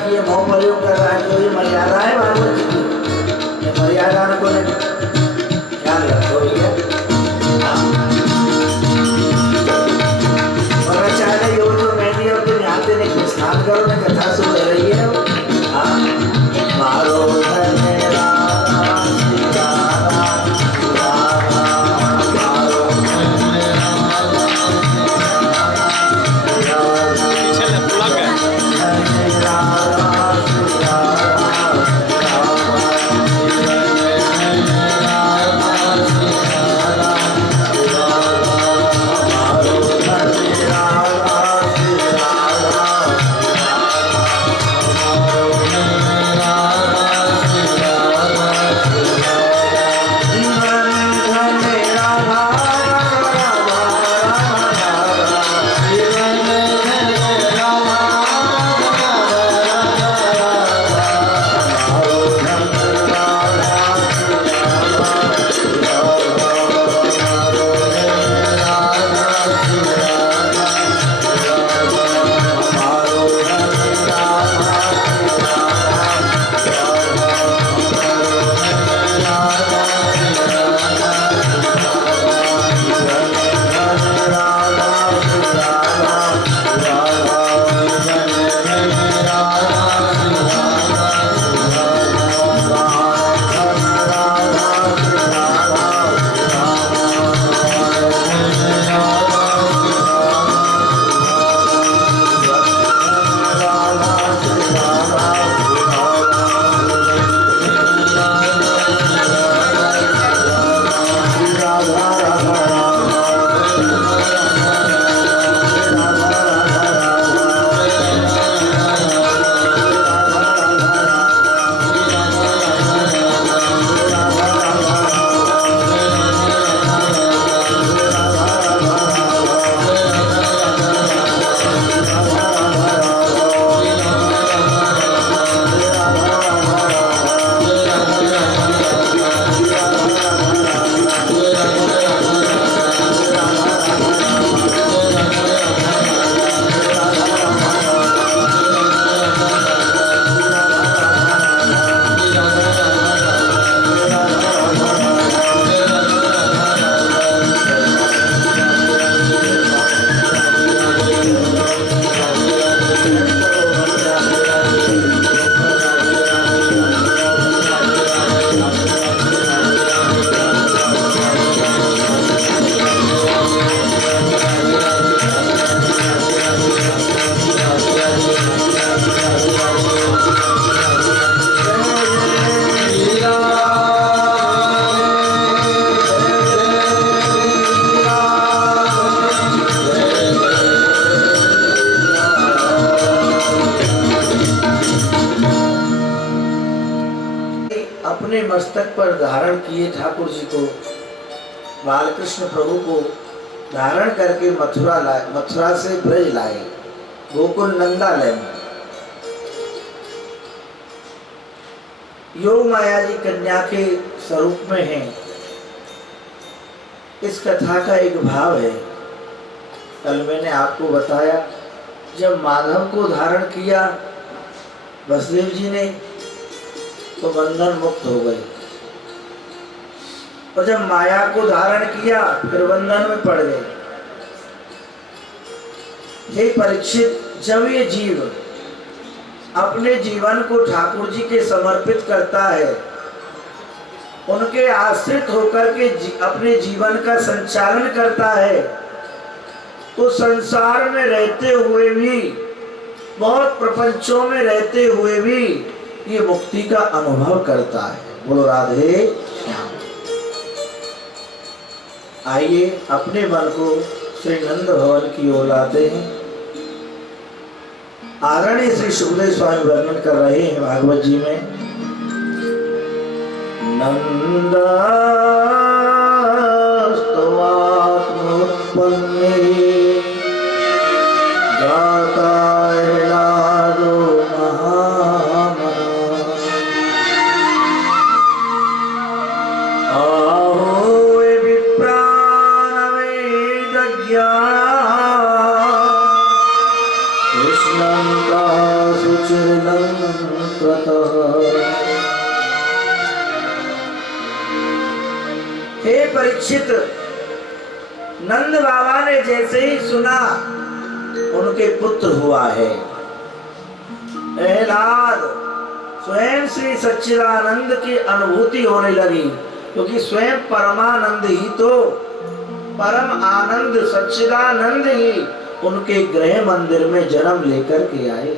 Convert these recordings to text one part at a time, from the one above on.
की ये मोह प्रयोग कर रहा है, जो ये मर्यादा है भागवत जी की, ये मर्यादा को ख्याल रखो भैया। और चाहे यो जो मैंने और तुम यहाँ देने को स्नान करो ना, कथा सुन रही है। हाँ मारो अपने मस्तक पर धारण किए ठाकुर जी को, बालकृष्ण प्रभु को धारण करके मथुरा से ब्रज लाए, गोकुल नंदालय में। योग माया जी कन्या के स्वरूप में है। इस कथा का एक भाव है, कल मैंने आपको बताया, जब माधव को धारण किया वसुदेव जी ने तो बंधन मुक्त हो गए, और जब माया को धारण किया फिर बंधन में पड़ गए। हे परीक्षित, जब ये जीव अपने जीवन को ठाकुर जी के समर्पित करता है, उनके आश्रित होकर के अपने जीवन का संचालन करता है, तो संसार में रहते हुए भी, बहुत प्रपंचों में रहते हुए भी ये मुक्ति का अनुभव करता है। बोलो राधे श्याम। आइए अपने मन को श्री नंद भवन की ओर लाते हैं। आदरणीय श्री सुखदेव स्वामी वर्णन कर रहे हैं भागवत जी में, नंदा स्तवात्मोत्पन्ने कृष्णं का सुचिरलं परीक्षित नंद बाबा ने जैसे ही सुना उनके पुत्र हुआ है। प्रहलाद स्वयं श्री सच्चिदानंद की अनुभूति होने लगी, क्योंकि स्वयं परमानंद ही तो, परम आनंद सच्चिदानंद ही उनके गृह मंदिर में जन्म लेकर के आए।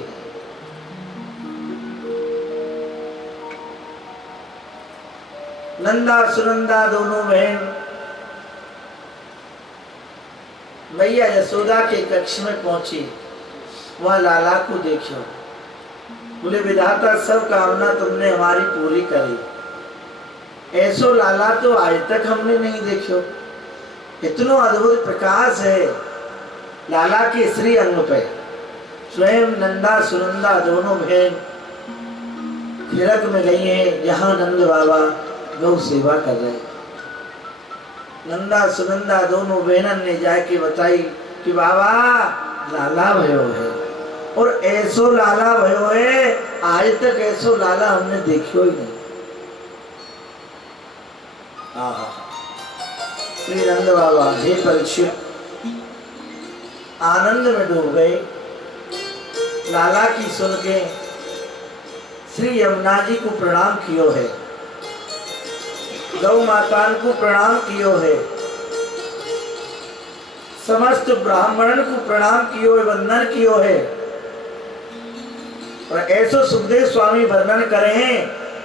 नंदा सुनंदा दोनों बहन मैया यशोदा के कक्ष में पहुंची। वह लाला को देखो, बोले विधाता सब कामना तुमने हमारी पूरी करी। ऐसो लाला तो आज तक हमने नहीं देखो। इतनो अद्भुत प्रकाश है लाला के श्री अंग पे। स्वयं नंदा सुनंदा दोनों बहन खिड़क में गई हैं, जहां नंद बाबा गौ सेवा कर रहे। नंदा सुनंदा दोनों बहनन ने जाके बताई कि बाबा लाला भयो है, और ऐसो लाला भयो है, आज तक ऐसो लाला हमने देखियो ही नहीं। आहा, श्री नंद बाबा हे परीक्षित आनंद में डूब गए। लाला की सुन के श्री यमुना जी को प्रणाम कियो है, गौ माता को प्रणाम कियो है, समस्त ब्राह्मणन को प्रणाम कियो है, वंदन कियो है। और ऐसो सुखदेव स्वामी वर्णन करे हैं,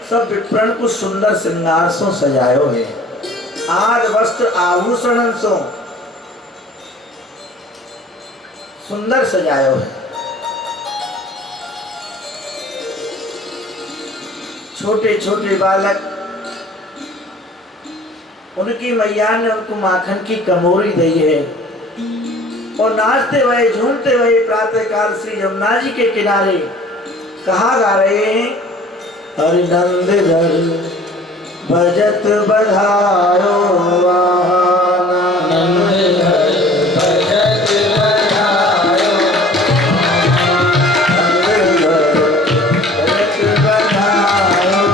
सब विप्रण को सुंदर श्रृंगार सो सजायो है, आद वस्त्र आभूषण सो सुंदर सजायो है। छोटे छोटे बालक उनकी मैया ने उनको माखन की कमोरी दी है, और नाचते हुए झूमते हुए प्रातः काल श्री यमुना जी के किनारे कहा गा रहे हैं, हरि नंद भजत बधायो वाहना, नंद भजत बधायो, नंद भजत बधायो,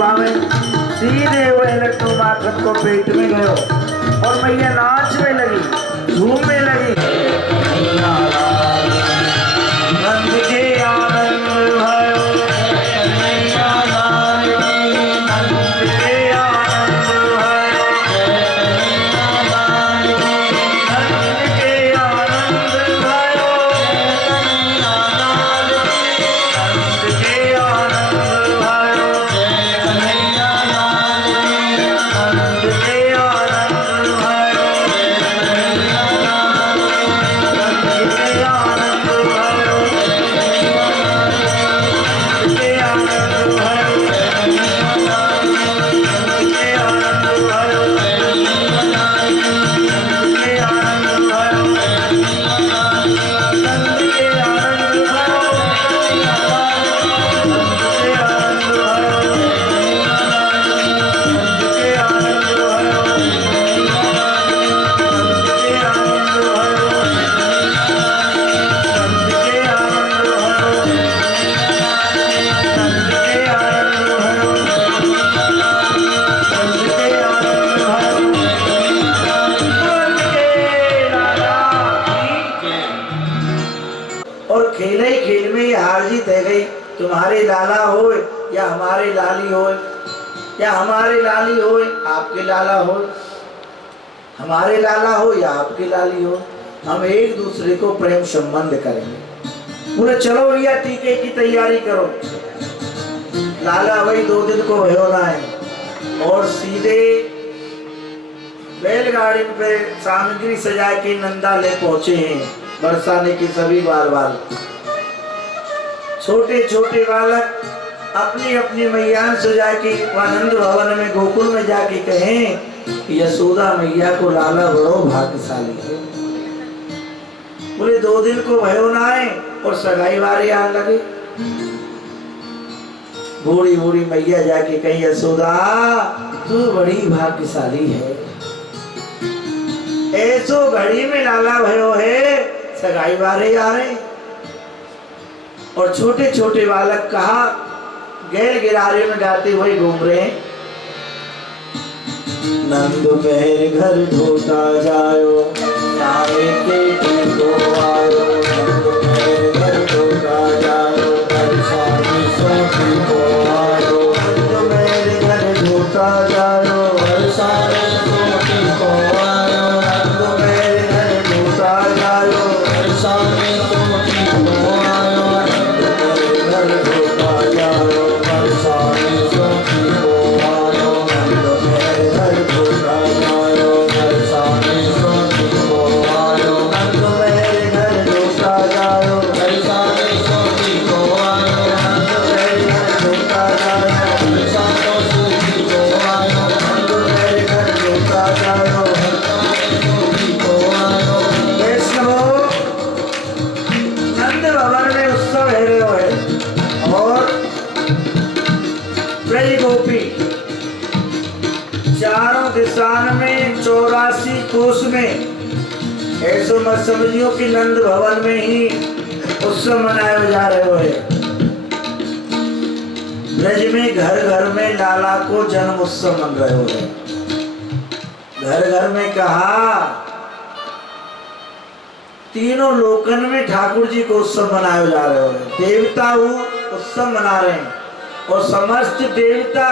पावे। सीधे वह लड्डू माखन को पेट में गयो और मैया नाचने लगी, झूमने लगी। नंद के आनंद भयो, मैया नारी, नंद के आनंद भयो, नंद के आनंद भयो, नंद के आनंद भयो, नंद के आनंद भयो, और खेले ही खेल में ये हार जीत है गई। तुम्हारे लाला हो या हमारे लाली हो, या हमारे लाली हो आपके लाला हो, हमारे लाला हो या आपके लाली हो, हम एक दूसरे को प्रेम संबंध करेंगे। बोले चलो भैया टीके की तैयारी करो। लाला भाई 2 दिन को होना है और सीधे बैलगाड़ी पे सामग्री सजा के नंदा ले पहुंचे हैं बरसाने की सभी बाल। छोटे छोटे बालक अपनी अपनी मैया सजा के आनंद भवन में गोकुल में जाके कहें यशोदा मैया को लाला बड़ो भाग्यशाली है। बोले 2 दिन को भयो ना है और सगाई वारे आने लगे। बूढ़ी बूढ़ी मैया जाके कही यशोदा तू बड़ी भाग्यशाली है, ऐसो घड़ी में लाला भयो है, सगाई वारे आ रहे। और छोटे छोटे बालक कहा गैल गिरारे में गाते हुए घूम रहे हैं। नंद मेरे घर ढोता जायो, नावे के को आयो, नंद मेरे घर ढोता जायो, बरसाने सोती को आयो, नंद मेरे घर ढोता जायो, बरसाने सोती को आयो, नंद मेरे घर ढोता जायो, बरसाने सोती को आयो, नंद मेरे घर ढोता जायो, बरसाने सोती को आयो, नंद मेरे घर ढोता जायो, बरसाने सोती को आयो, नंद मेरे घर ढोता जायो, बरसाने सोती को आयो, नंद मेरे घर ढोता जायो, बरसाने सोती को आयो, नंद मेरे घर ढोता जायो, बरसाने सोती को आयो। वैष्णवों, नंद भवन में उत्सव है रहे हो और ब्रज गोपी चारों दिशान में 84 कोस में ऐसो मत समझियो कि नंद भवन में ही उत्सव मनाए जा रहे हो। ब्रज में घर घर में लाला को जन्म उत्सव मन रहे हो। घर घर में कहा तीनों लोकन में ठाकुर जी को उत्सव मनाए जा रहे हो। देवता वो उत्सव मना रहे हैं और समस्त देवता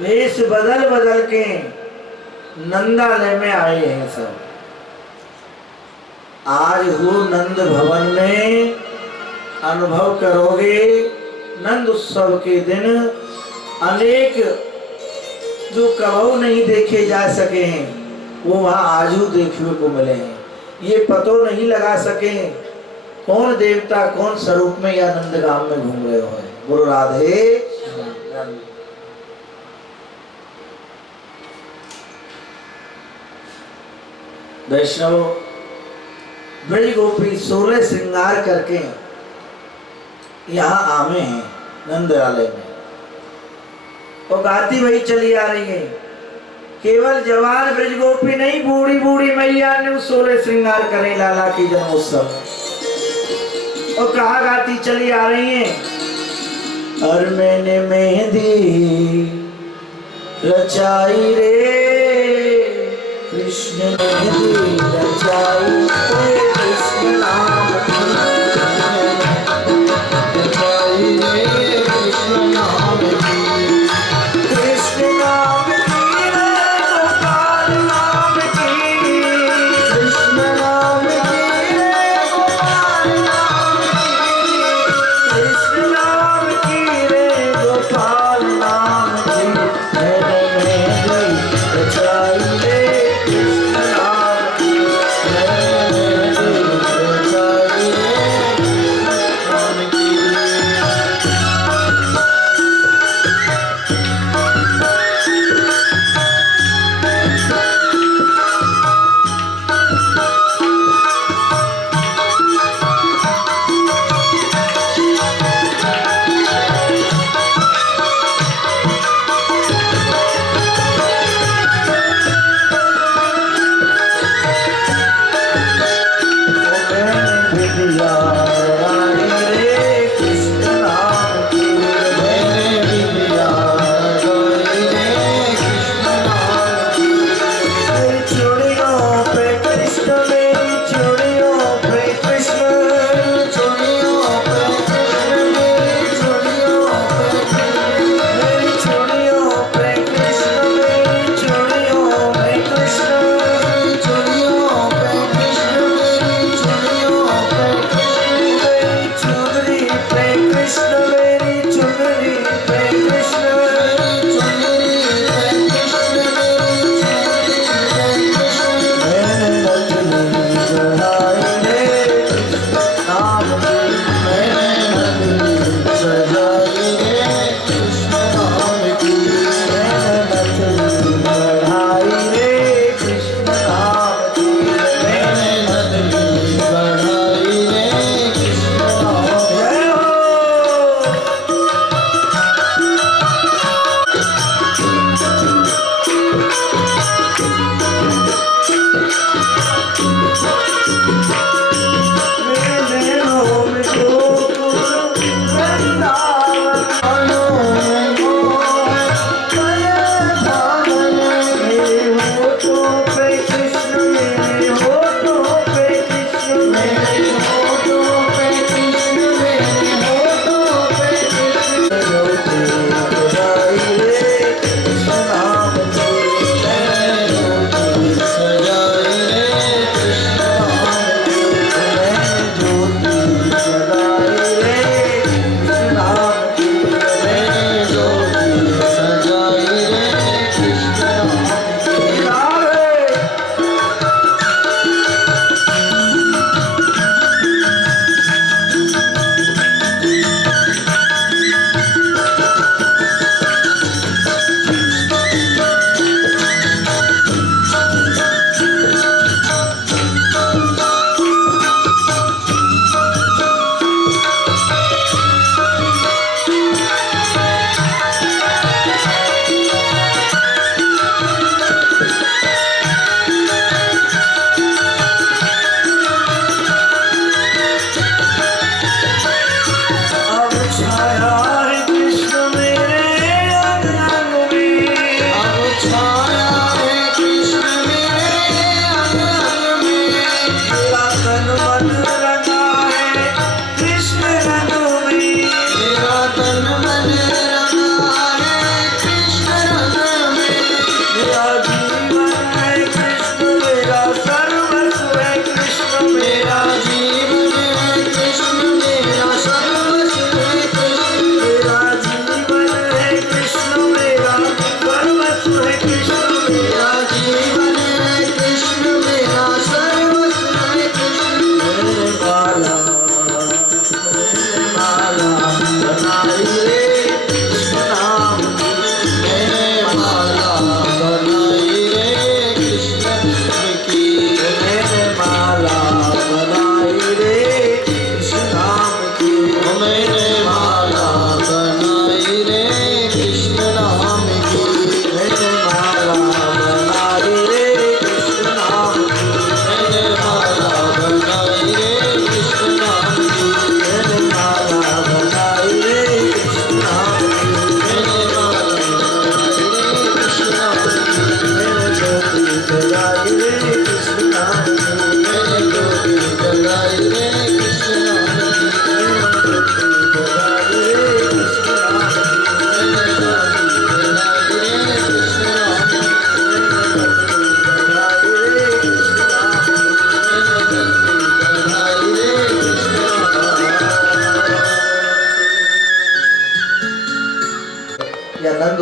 वेश बदल बदल के नंदालय में आए हैं। सब आज हो नंद भवन में अनुभव करोगे। नंद उत्सव के दिन अनेक जो कबहू नहीं देखे जा सके हैं वो वहां आजू देखने को मिले हैं। ये पतो नहीं लगा सके कौन देवता कौन स्वरूप में या नंदगाम में घूम रहे हो। गुरु राधे। वैष्णव ब्रज गोपी 16 श्रृंगार करके यहाँ आमे हैं नंदालय में और गाती वही चली आ रही है। केवल जवान ब्रज गोपी नहीं, बूढ़ी बूढ़ी मैया ने 16 श्रृंगार करे लाला की जन्मोत्सव और कहा गाती चली आ रही है। और मैंने मेहंदी रचाई रे कृष्ण मेहंदी रचाई रे कृष्ण नाम की रचाई रे कृष्ण नाम की कृष्ण नाम की रे गोपाल नाम की कृष्ण नाम की रे गोपाल नाम की कृष्ण नाम की रे गोपाल नाम की मैंने मेहंदी रचाई रे कृष्ण नाम की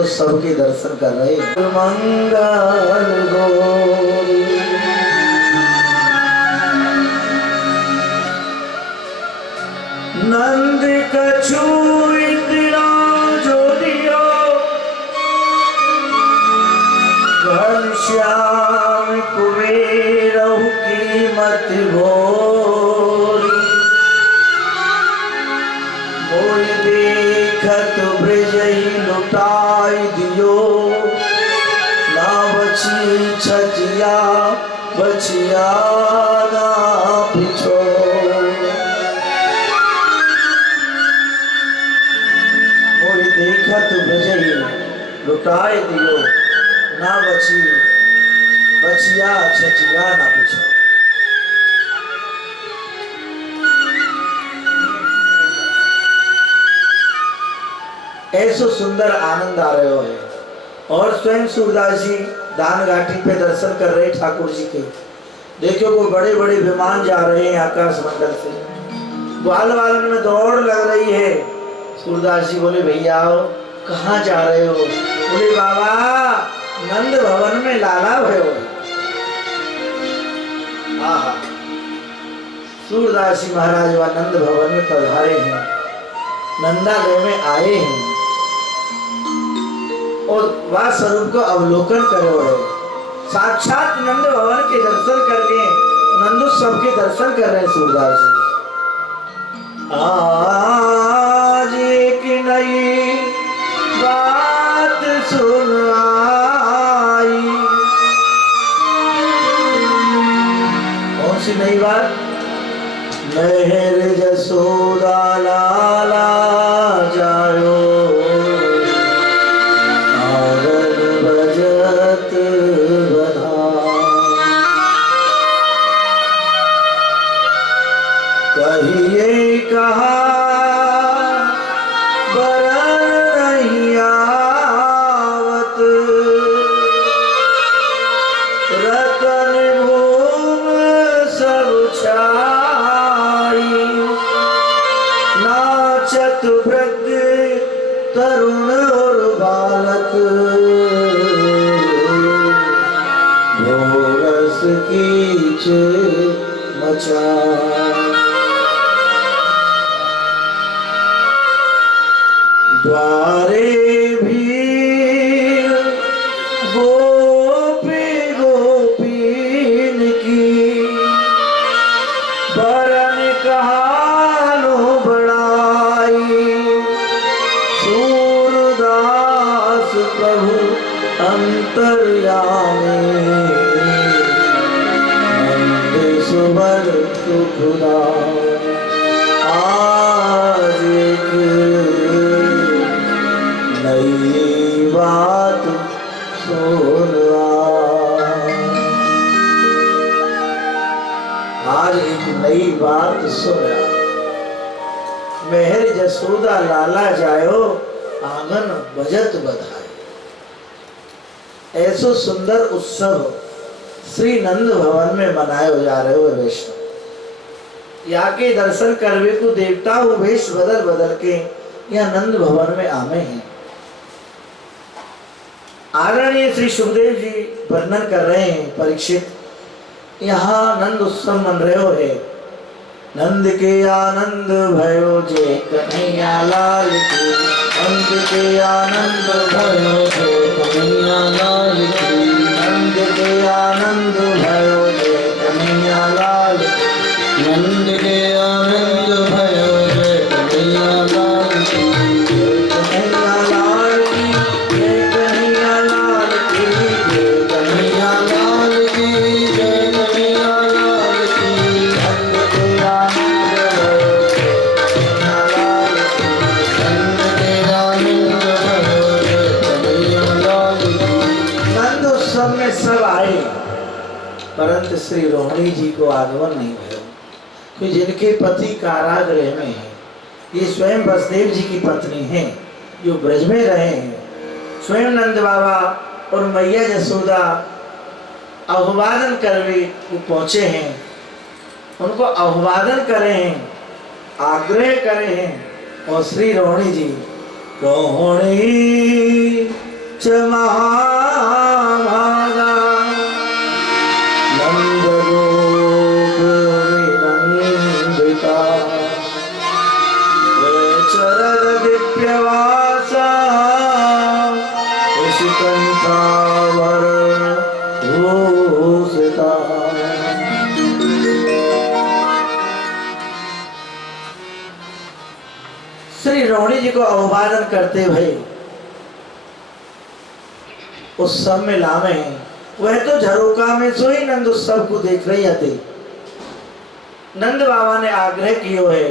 उत्सव के दर्शन कर रहे हैं। मंगल गौरी नंद कछु इतना जो दियो घनश्याम कुबेरहु की मत भोरी मोय देखत ब्रजहि लुटाई दियो ना बची छचिया बचिया ना पिछो मोय देखत ब्रजहि लुटाई दियो ना बची बचिया छचिया ना पिछो। ऐसो सुंदर आनंद आ रहे हो है। और स्वयं सूरदास जी दान घाटी पे दर्शन कर रहे ठाकुर जी के। देखो वो बड़े बड़े विमान जा रहे हैं आकाश मंडल से, ग्वाल वालन में दौड़ लग रही है। सूरदास जी बोले भैया आओ, कहाँ जा रहे हो? बोले बाबा नंद भवन में लाला भयो। आहा, सूरदास जी महाराज व नंद भवन में पधारे हैं, नंदालय में आए हैं और वह स्वरूप को अवलोकन करो है। साक्षात नंद भवन के दर्शन करके नंदोत्सव के दर्शन कर रहे हैं सूरदास जी। आज एक नई बात सुन आई। कौन सी नई बात? मेहर जसोदा लाला जायो आंगन बजत बधा। कहिए कहा बरन नहीं आवत रतन भूम सब छाई। नाचत वृद्ध तरुण और बालक भोरस कीच मचा। द्वारे भीड़ गोपी गोपीन की बरन कहानो बड़ाई। सूरदास प्रभु अंतर्यामी नंद सुवर सुखदा। आज एक नई बात सुनवा। आज एक नई बात सुना। मेहर जसोदा लाला जायो आंगन बजत बधाई। ऐसो सुंदर उत्सव श्री नंद भवन में मनायो जा रहे हो वैष्णव। यहाँ के दर्शन करवे को देवता हो वेश बदल बदल के यहाँ नंद भवन में आमे हैं। आदरणीय श्री सुखदेव जी वर्णन कर रहे हैं परीक्षित, यहाँ नंद उत्सव मन रहे हो है। नंद के आनंद भयो जे कन्हैया लाल की। नंद के आनंद भयो जे कन्हैया लाल की। नंद के आनंद भयो जे कन्हैया लाल की। नंद के आनंद भयो जे कन्हैया लाल की। कन्हैया लाल की, कन्हैया लाल की, कन्हैया लाल की, कन्हैया लाल की। नंद के आनंद भयो कन्हैया लाल की। नंद के आनंद भयो कन्हैया लाल की। नंद उत्सव में सब आए परंतु श्री रोहिणी जी को आगमन नहीं भयो, कि जिनके पति कारागृह में हैं। ये स्वयं वसुदेव जी की पत्नी हैं जो ब्रज में रहे हैं। स्वयं नंद बाबा और मैया जसोदा अभिवादन करवे वो पहुंचे हैं, उनको अभिवादन करे हैं, आग्रह करे हैं। और श्री रोहिणी जी रोहिणी च महाभागा नंद गोप विनंदिता चरद दिव्यवासा ऋषिकंठावर भूषिता। श्री रोहिणी जी को अवमानन करते हुए उत्सव में लावे, वह तो झरोका में सोई नंद उत्सव को देख रही थी। नंद बाबा ने आग्रह किया है,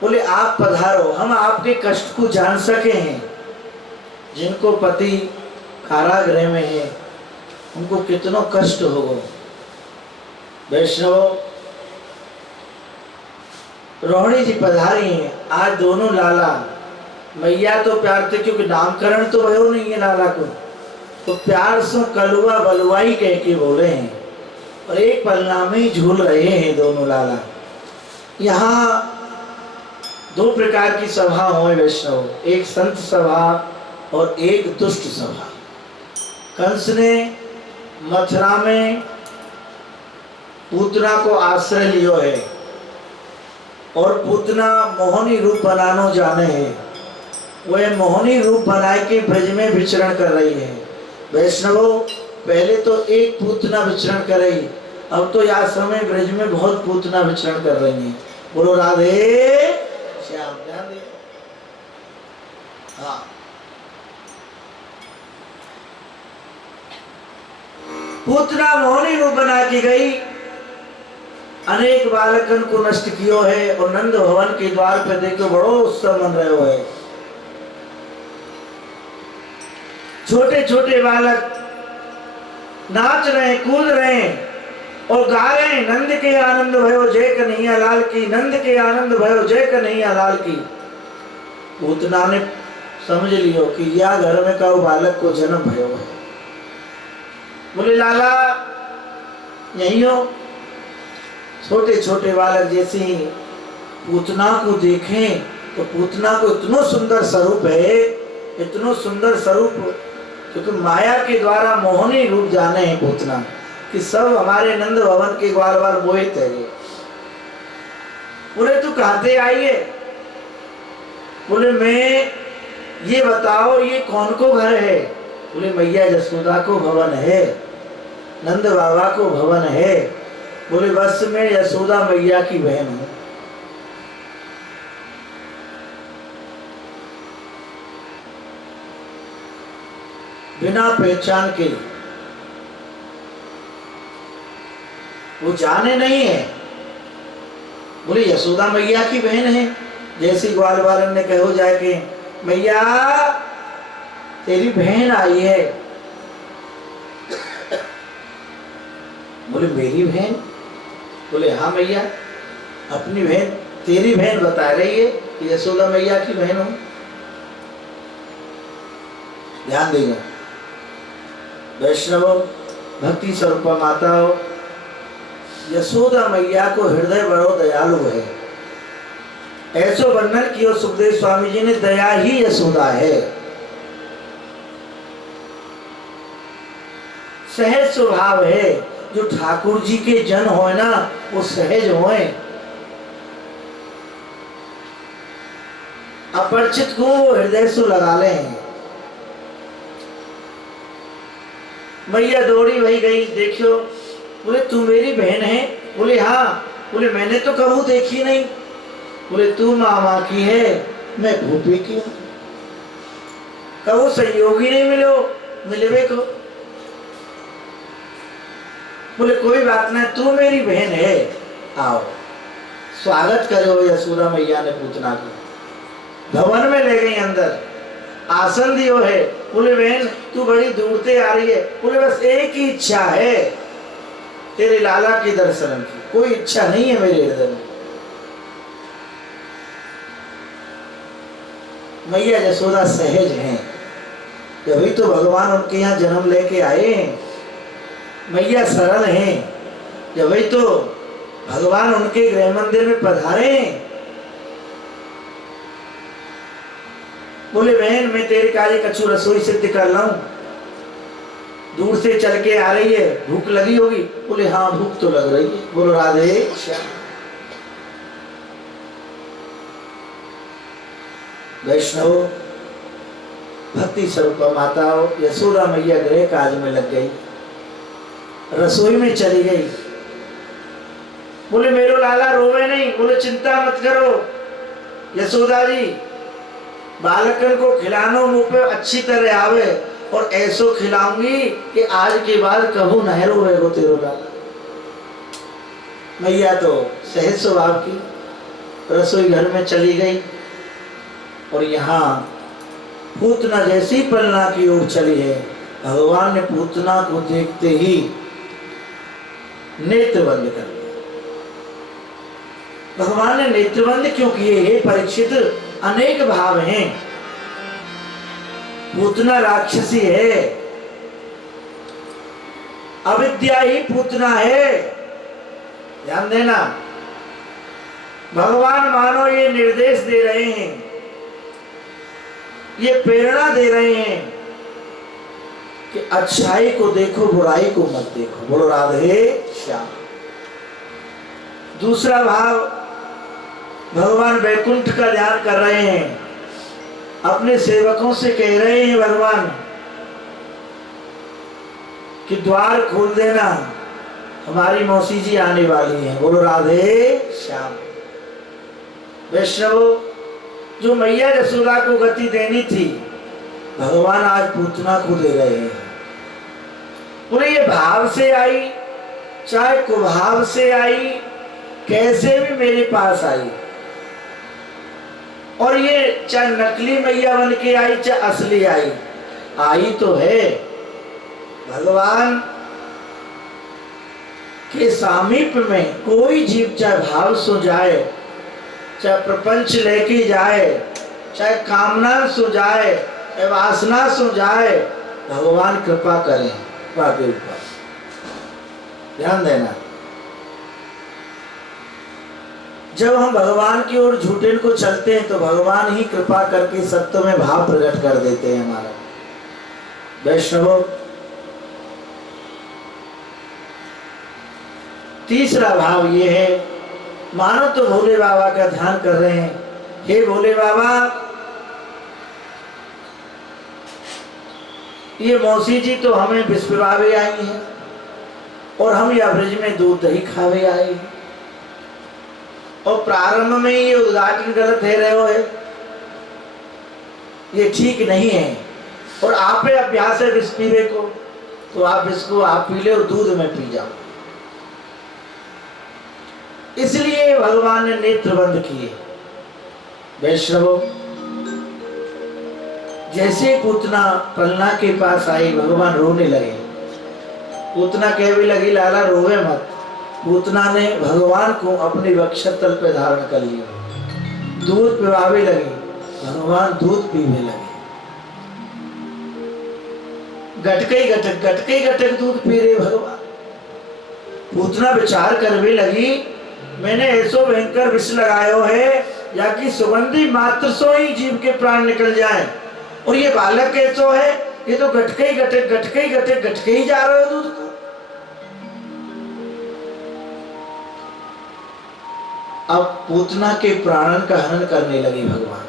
बोले आप पधारो, हम आपके कष्ट को जान सके हैं। जिनको पति कारागृह में है उनको कितना कष्ट होगा। वैष्णव रोहिणी जी पधारी हैं। आज दोनों लाला, मैया तो प्यार थे क्योंकि नामकरण तो भयो नहीं है लाला को, तो प्यार से कलुआ बलुआई कह के बोले हैं और एक पलना में ही झूल रहे हैं दोनों लाला। यहाँ दो प्रकार की सभा हो वैष्णव, एक संत सभा और एक दुष्ट सभा। कंस ने मथुरा में पूतना को आश्रय लियो है और पूतना मोहनी रूप बनाना जाने है। वह मोहनी रूप बनाए के ब्रज में विचरण कर रही है। वैष्णवों पहले तो एक पूतना विचरण कर रही, अब तो यह समय ब्रज में बहुत पूतना विचरण कर रही है। बोलो राधे श्याम। ध्यान दे। हाँ, पूतना मोहनी रूप बना के गई, अनेक बालकन को नष्ट कियो है और नंद भवन के द्वार पर देखो बड़ो उत्सव मन रहे है। छोटे छोटे बालक नाच रहे, कूद रहे और गा रहे, नंद के आनंद भयो जय कन्हैया लाल की, नंद के आनंद भयो जय कन्हैया लाल की। पूतना ने समझ लियो कि यह घर में का बालक को जन्म भयो है। बोले लाला यही हो। छोटे छोटे बालक जैसे पूतना को देखें तो पूतना को इतना सुंदर स्वरूप है, इतना सुंदर स्वरूप, क्योंकि माया के द्वारा मोहनी रूप जाने हैं पूतना कि सब हमारे नंद भवन के ग्वाल बार मोहित है। बोले तू कहते आइए। बोले मैं ये बताओ ये कौन को घर है। बोले मैया यशोदा को भवन है, नंद बाबा को भवन है। बोले बस मैं यशोदा मैया की बहन हूं। बिना पहचान के, वो जाने नहीं है। बोले यशोदा मैया की बहन है। जैसे ग्वाल बालन ने कहो जाए कि मैया तेरी बहन आई है। बोले मेरी बहन। बोले हाँ मैया अपनी बहन, तेरी बहन बता रही है कि यशोदा मैया की बहन हो। ध्यान देगा वैष्णव भक्ति स्वरूप माता हो। यशोदा मैया को हृदय बड़ो दयालु है। ऐसो वर्णन किया सुखदेव स्वामी जी ने, दया ही यशोदा है। सहज स्वभाव है। जो ठाकुर जी के जन होए ना वो सहज होए। अपरिचित को वो हृदय से लगा ले। मैया दौड़ी वही गई, देखियो। बोले तू मेरी बहन है। बोले हाँ। बोले मैंने तो कबू देखी नहीं। बोले तू मामा की है, मैं भूपी की हूं। कबू संयोगी नहीं मिलवे को। बोले कोई बात नहीं, तू मेरी बहन है, आओ। स्वागत करो यशोदा मैया ने पूतना को। भवन में ले गई, अंदर आसन दियो है। बोले बहन तू बड़ी दूर से आ रही है। बोले बस एक ही इच्छा है, तेरे लाला के दर्शन की, कोई इच्छा नहीं है मेरे हृदय में। मैया यशोदा सहज हैं, तभी तो भगवान उनके यहाँ जन्म लेके आए हैं। मैया सरल हैं, जब तो भगवान उनके गृह मंदिर में पधारे। बोले बहन मैं तेरे काली कछु रसोई सिद्ध कर लाऊं, दूर से चल के आ रही है, भूख लगी होगी। बोले हाँ भूख तो लग रही है। बोलो राधे श्याम। वैष्णव भक्ति स्वरूप माता हो यशोदा मैया गृह काज में लग गई, रसोई में चली गई। बोले मेरो लाला रोवे नहीं। बोले चिंता मत करो यशोदा जी, बालकन को खिलानो मुंह पे अच्छी तरह आवे और ऐसो खिलाऊंगी कि आज के बाद कभू नहीं रोवेगो तेरो लाला। मैया तो सहज स्वभाव की रसोई घर में चली गई और यहाँ पूतना जैसी पलना की ओर चली है, भगवान ने पूतना को देखते ही नेत्र बंद कर दिया। भगवान ने नेत्र बंद क्यों किए? हे परीक्षित, अनेक भाव हैं। पूतना राक्षसी है, अविद्या ही पूतना है, ध्यान देना। भगवान मानो ये निर्देश दे रहे हैं, ये प्रेरणा दे रहे हैं कि अच्छाई को देखो बुराई को मत देखो। बोलो राधे श्याम। दूसरा भाव, भगवान वैकुंठ का ध्यान कर रहे हैं, अपने सेवकों से कह रहे हैं भगवान कि द्वार खोल देना, हमारी मौसी जी आने वाली हैं। बोलो राधे श्याम। वैष्णव जो मैया यशोदा को गति देनी थी, भगवान आज पूतना को दे रहे हैं। बोले ये भाव से आई चाहे कुभाव से आई, कैसे भी मेरे पास आई, और ये चाहे नकली मैया बन के आई चाहे असली आई तो है। भगवान के सामीप्य में कोई जीव चाहे भाव सो जाए, चाहे प्रपंच लेके जाए, चाहे कामना सो जाए, चाहे वासना सो जाए, भगवान कृपा करें बाकी ऊपर। ध्यान देना, जब हम भगवान की ओर झूठे को चलते हैं तो भगवान ही कृपा करके सत्य में भाव प्रकट कर देते हैं हमारा। वैष्णव तीसरा भाव ये है, मानो तो भोले बाबा का ध्यान कर रहे हैं। हे भोले बाबा, ये मौसी जी तो हमें बिस्पिवावे आई हैं और हम या ब्रज में दूध दही खावे आए हैं, और प्रारंभ में ये उद्घाटन गलत है रहे हो है, ये ठीक नहीं है, और आप पे अभ्यास है विष पीने को, तो आप इसको आप पी ले और दूध में पी जाओ। इसलिए भगवान ने नेत्र बंद किए। वैष्णव जैसे पूतना पलना के पास आई, भगवान रोने लगे। पूतना कह भी लगी लाला रोवे मत। पूतना ने भगवान को अपने वक्षस्थल पर धारण कर लिया, दूध पिवावे लगी, भगवान दूध पीने लगे। गटके गटक दूध पी रहे भगवान। पूतना विचार करने लगी, मैंने ऐसो भयंकर विष लगायो है या कि सुगंधी मात्र सो ही जीव के प्राण निकल जाए, और ये बालक कैसो है, ये तो गटके ही जा रहे हो दूध को। अब पूतना के प्राणन का हनन करने लगी भगवान।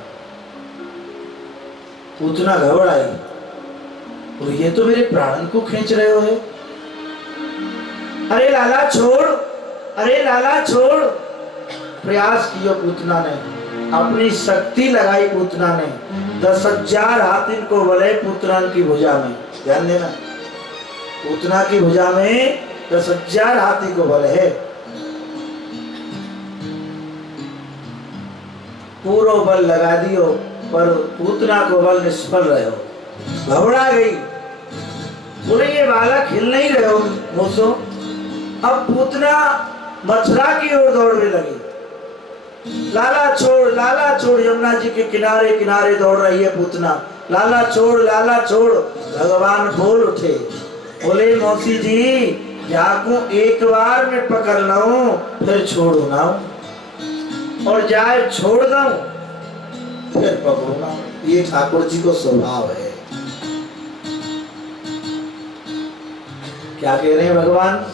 पूतना घबराई, और ये तो मेरे प्राणन को खींच रहे हो है। अरे लाला छोड़, अरे लाला छोड़। प्रयास किया पूतना ने, अपनी शक्ति लगाई पूतना ने। 10,000 हाथ इनको बले पूतना की भुजा में। ध्यान देना, पूतना की भुजा में 10,000 हाथी को बल है। पूरा बल लगा दियो, पर पूतना को बल निष्फल रहे हो। घबरा गई, बोले ये बालक हिल नहीं रहे हो मोसो। अब पूतना मथुरा की ओर दौड़ने लगी। लाला छोड़, यमुना जी के किनारे किनारे दौड़ रही है पूतना। लाला छोड़। भगवान बोल उठे, बोले मौसी जी, जाको एक बार में पकड़ लाऊं फिर छोड़ू ना, और जाए छोड़ दूं फिर पकड़ूंगा। ये ठाकुर जी को स्वभाव है। क्या कह रहे हैं भगवान?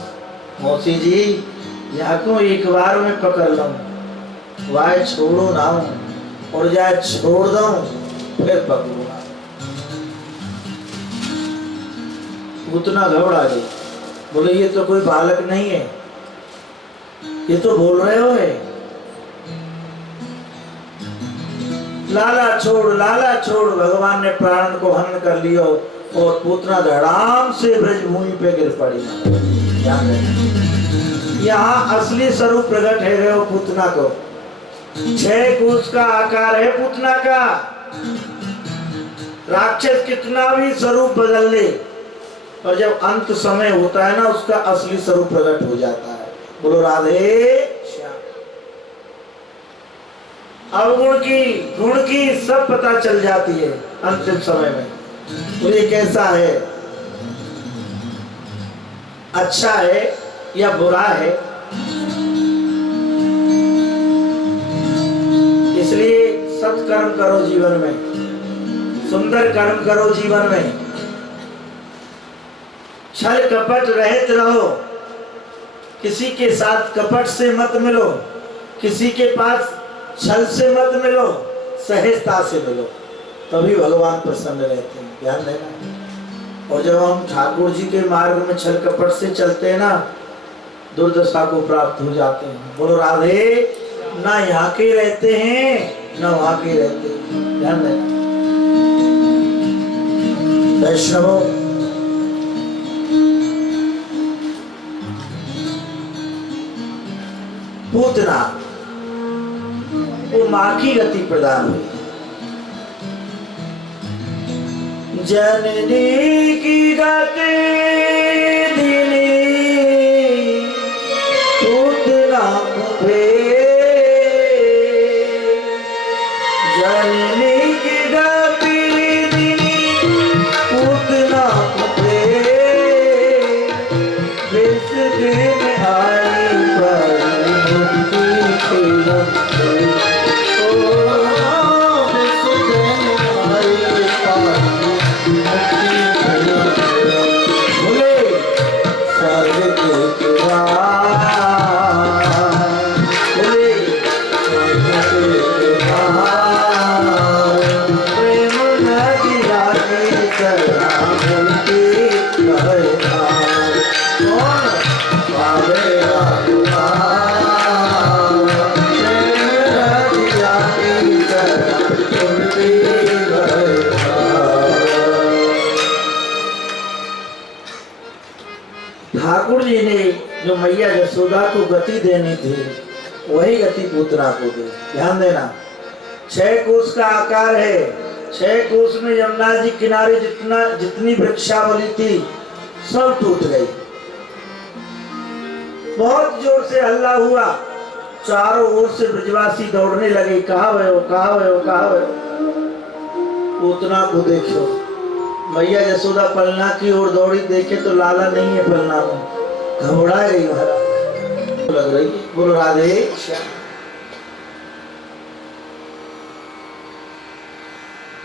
मौसी जी, या को एक बार में पकड़ लूं, वाय छोड़ो ना और जाए छोड़ दूं, फिर पकड़ूंगा। उतना घबरा गई। बोले ये तो कोई बालक नहीं है, ये तो बोल रहे हो है। लाला छोड़, लाला छोड़। भगवान ने प्राण को हनन कर लिया और पूतना धड़ाम से ब्रजभूमि पे गिर पड़ी। यहाँ असली स्वरूप प्रकट है रहे हो पूतना को। 6 कोस का आकार है पूतना का। राक्षस कितना भी स्वरूप बदल ले, पर जब अंत समय होता है ना, उसका असली स्वरूप प्रकट हो जाता है। बोलो राधे श्याम। अवगुण की, गुण की सब पता चल जाती है अंतिम समय में। तो ये कैसा है, अच्छा है या बुरा है। इसलिए सत्कर्म करो जीवन में, सुंदर कर्म करो जीवन में। छल कपट रहित रहो, किसी के साथ कपट से मत मिलो, किसी के पास छल से मत मिलो, सहजता से मिलो, तभी भगवान प्रसन्न रहते हैं। ध्यान देना। और जब हम ठाकुर जी के मार्ग में छल कपट से चलते हैं ना, दुर्दशा को प्राप्त हो जाते हैं। बोलो राधे। ना यहाँ के रहते हैं ना वहां के रहते हैं। ध्यान देना। वैष्णवों, पूतना वो माँ की गति प्रदान हुई। जननी की गति दिनी पूतना मुझे, जननी की गति दिनी पूतना मुझे, विष दिन आई पर मुक्ति के ठाकुर जी ने जो मैया यशोदा को गति देनी थी, वही गति पूतना को दे। ध्यान देना। 6 कोस का आकार है। 6 कोस में यमुना जी किनारे जितनी वृक्षावली थी सब टूट गई। बहुत जोर से हल्ला हुआ, चारों ओर से ब्रजवासी दौड़ने लगे। कहाँ भयो, कहाँ भयो, कहाँ भयो। पूतना को देखो, मैया यशोदा पलना की ओर दौड़ी, देखे तो लाला नहीं है पलना में। घबरा गई महाराज लग रही। बोलो राधे श्याम।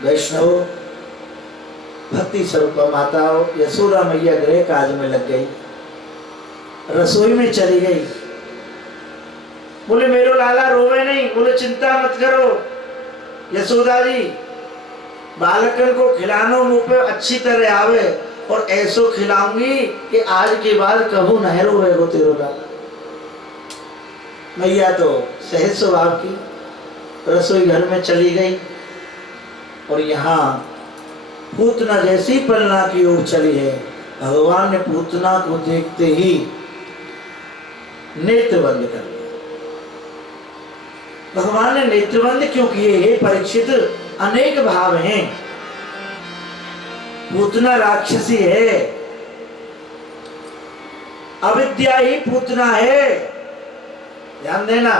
वैष्णव भक्ति स्वरूप माताओं, यशोदा मैया गृह काज में लग गई, रसोई में चली गई। बोले मेरो लाला रोवे नहीं। बोले चिंता मत करो यशोदा जी, बालकन को खिलानो मुंह पे अच्छी तरह आवे और ऐसो खिलाऊंगी कि आज के बाद कभू न रोवेगो तेरो लाला। मैया तो सहज स्वभाव की रसोई घर में चली गई और यहाँ पूतना जैसी पलना की ओर चली है, भगवान ने पूतना को देखते ही नेत्र बंद कर दिया। भगवान ने नेत्र बंद क्यों किए? हे परीक्षित, अनेक भाव हैं। पूतना राक्षसी है, अविद्या ही पूतना है। ध्यान देना।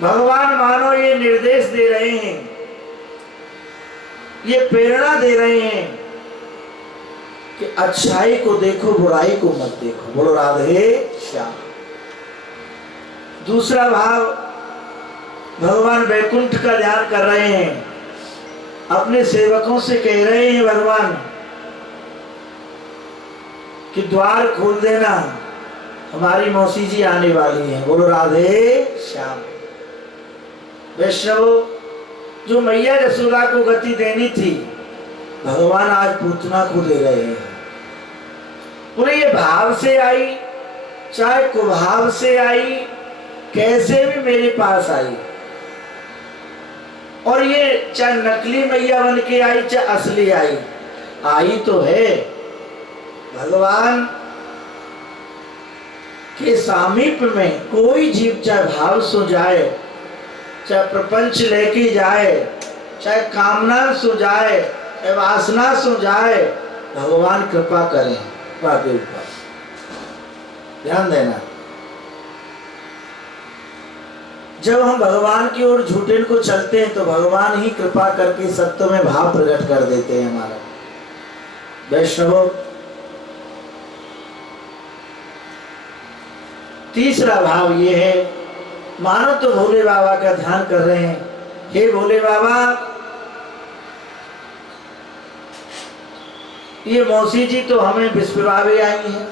भगवान मानो ये निर्देश दे रहे हैं, ये प्रेरणा दे रहे हैं कि अच्छाई को देखो, बुराई को मत देखो। बोलो राधे श्याम। दूसरा भाव, भगवान वैकुंठ का ध्यान कर रहे हैं, अपने सेवकों से कह रहे हैं भगवान कि द्वार खोल देना, हमारी मौसी जी आने वाली हैं। बोलो राधे श्याम। वैष्णव, जो मैया यशोदा को गति देनी थी भगवान आज पूतना को दे रहे हैं। बोले ये भाव से आई चाहे कुभाव से आई, कैसे भी मेरे पास आई, और ये चाहे नकली मैया बन के आई चाहे असली आई, आई तो है। भगवान के सामीप्य में कोई जीव चाहे भाव सो जाए, चाहे प्रपंच लेके जाए, चाहे कामना सो जाए, चाहे वासना सो जाए, भगवान कृपा करें के ऊपर। ध्यान देना, जब हम भगवान की ओर झूठे को चलते हैं तो भगवान ही कृपा करके सत्य में भाव प्रकट कर देते हैं हमारा। वैष्णव, तीसरा भाव ये है, मानो तो भोले बाबा का ध्यान कर रहे हैं। हे भोले बाबा, ये मौसी जी तो हमें विस्पवावे आई हैं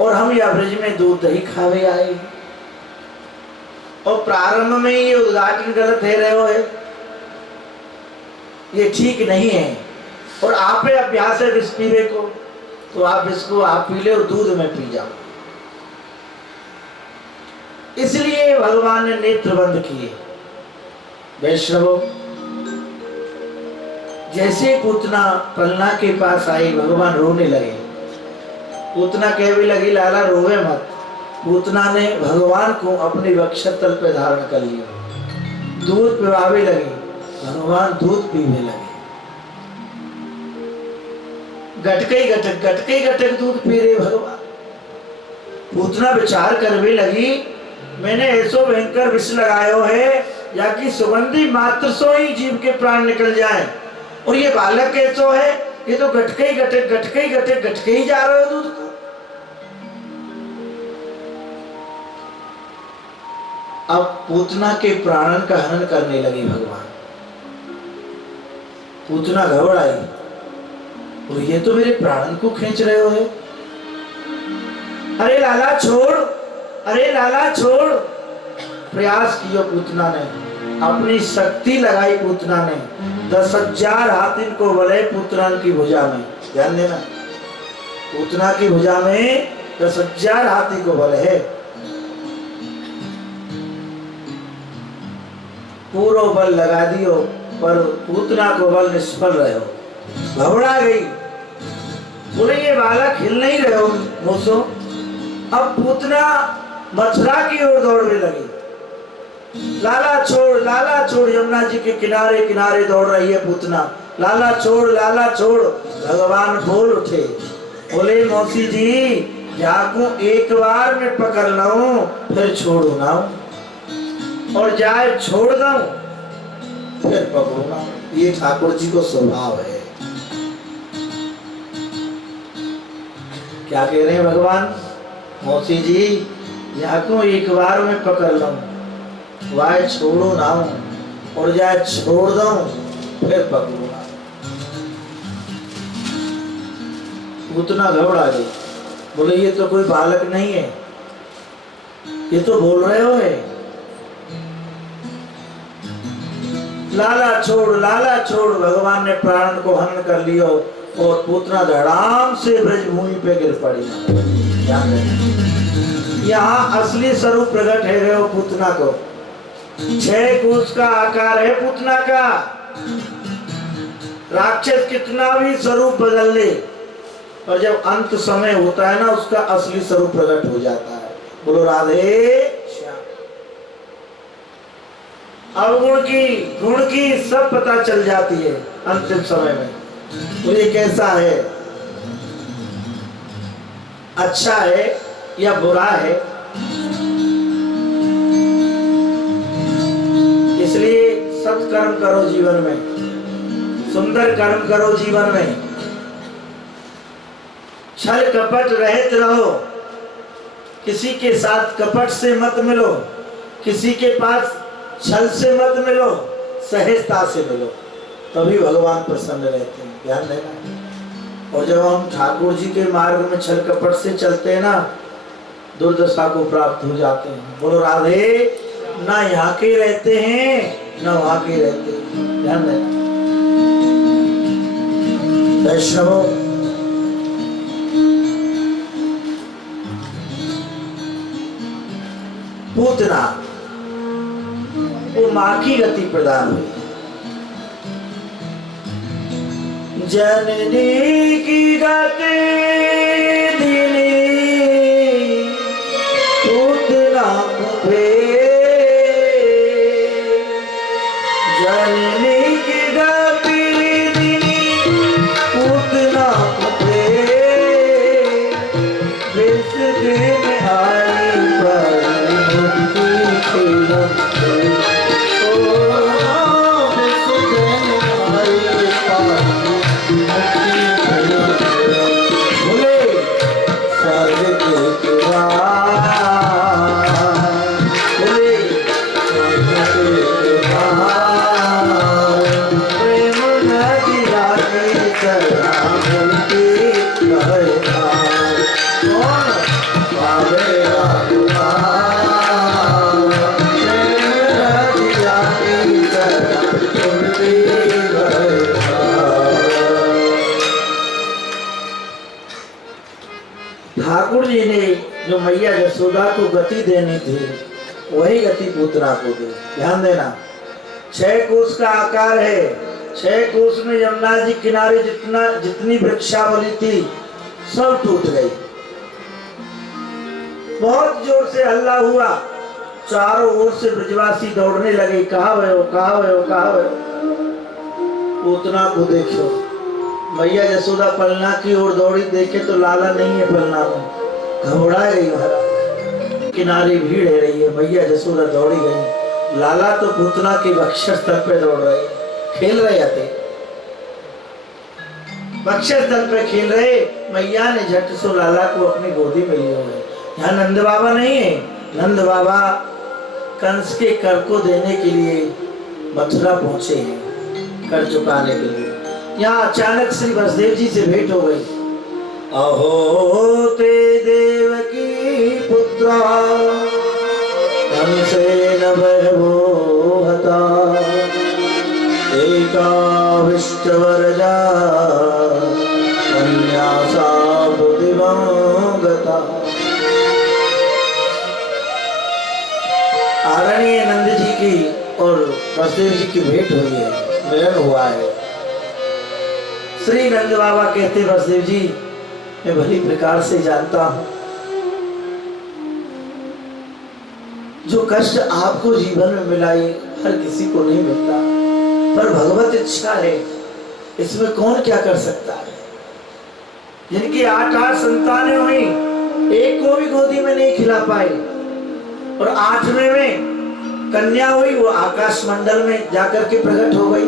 और हम या ब्रज में दूध दही खावे आए हैं, और प्रारंभ में ये उद्घाटन गलत है रहे हो है, ये ठीक नहीं है, और आप पे अभ्यास है विष पीवे को, तो आप इसको आप पी ले और दूध में पी जाओ। इसलिए भगवान ने नेत्र बंद किए। वैष्णवों, जैसे पूतना पलना के पास आई भगवान रोने लगे। पूतना कहने लगी लाला रोवे मत। पूतना ने भगवान को अपने वक्षस्थल पे धारण कर लिया, दूध पिवावे लगी, भगवान दूध पीने लगे। गटके गटक दूध पी रहे भगवान। पूतना विचार करने लगी, मैंने ऐसो भयंकर विष लगायो है या कि सुगंधी मात्र सो ही जीव के प्राण निकल जाए, और ये बालक कैसो है, ये तो गटके ही जा रहे हो दूध को। अब पूतना के प्राणन का हनन करने लगी भगवान। पूतना घबराई, और ये तो मेरे प्राणन को खींच रहे हो है। अरे लाला छोड़, अरे लाला छोड़। प्रयास किया पूतना ने, अपनी शक्ति लगाई पूतना ने। 10,000 हाथ इनको बले पूतना की भुजा में। ध्यान देना, पूतना की भुजा में 10,000 हाथी को बल है। पूरा बल लगा दियो, पर पूतना को बल निष्फल रहे हो। घबरा गई, बोले ये बालक हिल नहीं रहे हो मोसो। अब पूतना मथुरा की ओर दौड़ने लगी। लाला छोड़, यमुना जी के किनारे किनारे दौड़ रही है पूतना। लाला छोड़। भगवान बोल उठे, बोले मौसी जी, जाको एक बार में पकड़ लाऊं फिर छोड़ू ना, और जाए छोड़ दूं फिर पकड़ू ना। ये ठाकुर जी को स्वभाव है। क्या कह रहे हैं भगवान? मौसी जी, जाको एक बार में पकड़ लूं, वाय छोड़ो ना, और जाए छोड़ दूं फिर पकड़ो ना। उतना घबरा गई, बोले ये तो कोई बालक नहीं है, ये तो बोल रहे हो है। लाला छोड़। भगवान ने प्राण को हनन कर लियो, और पूतना धड़ाम से ब्रजभूमि पे गिर पड़ी। यहाँ असली स्वरूप प्रकट है रहे हो पूतना को। 6 कोस का आकार है पूतना का। राक्षस कितना भी स्वरूप बदल ले, पर जब अंत समय होता है ना, उसका असली स्वरूप प्रकट हो जाता है। बोलो राधे श्याम। अवगुण की गुण की सब पता चल जाती है अंतिम समय में। तो ये कैसा है, अच्छा है या बुरा है। इसलिए सत्कर्म करो जीवन में, सुंदर कर्म करो जीवन में, छल कपट रहित रहो, किसी के साथ कपट से मत मिलो, किसी के पास छल से मत मिलो, सहजता से मिलो, तभी भगवान प्रसन्न रहते हैं। ध्यान देना। और जब हम ठाकुर जी के मार्ग में छल कपट से चलते हैं ना, दुर्दशा को प्राप्त हो जाते हैं। बोलो राधे। ना यहाँ के रहते हैं ना वहां के रहते हैं। ध्यान देना। वैष्णव पूतना वो माँ की गति प्रदान हुई। जननी की गति दिली पूतना पे, जननी की गति दिली पूतना पे, विष दिन आई पर ठाकुर जी ने जो मैया यशोदा को गति देनी थी वही गति पूतना को दी। ध्यान देना। 6 कोस का आकार है। 6 कोस में यमुना जी किनारे जितनी वृक्षावली थी सब टूट गई। बहुत जोर से हल्ला हुआ, चारों ओर से ब्रजवासी दौड़ने लगे। कहाँ गए हो, कहाँ गए हो, कहाँ गए हो। पूतना को देखो, मैया यशोदा पलना की ओर दौड़ी, देखे तो लाला नहीं है पलना में। घबरा गई महाराज। किनारे भीड़ है रही है, मैया यशोदा दौड़ी गई। लाला तो पूतना के वक्षस्थल पे दौड़ रहे, खेल रहे थे, वक्षस्थल पे खेल रहे। मैया ने झट से लाला को अपनी गोदी में लिया है। यहाँ नंद बाबा नहीं है। नंद बाबा कंस के कर को देने के लिए मथुरा पहुंचे हैं, कर चुकाने के लिए। यहाँ अचानक श्री वसुदेव जी से भेंट हो गई। अहो ते देवकी पुत्रा कंसेन बहवो हता, एकाविष्टवरजा कन्या सा बुद्धिमान् गता। आदरणीय नंद जी की और वसुदेव जी की भेंट हुई है, मिलन हुआ है। श्री नंद बाबा कहते वसुदेव जी, मैं भली प्रकार से जानता हूं जो कष्ट आपको जीवन में मिला ये हर किसी को नहीं मिलता, पर भगवत इच्छा है, इसमें कौन क्या कर सकता है। जिनकी 8 संतानें हुई, एक को भी गोदी में नहीं खिला पाई, और 8वें में कन्या हुई, वो आकाश मंडल में जाकर के प्रकट हो गई।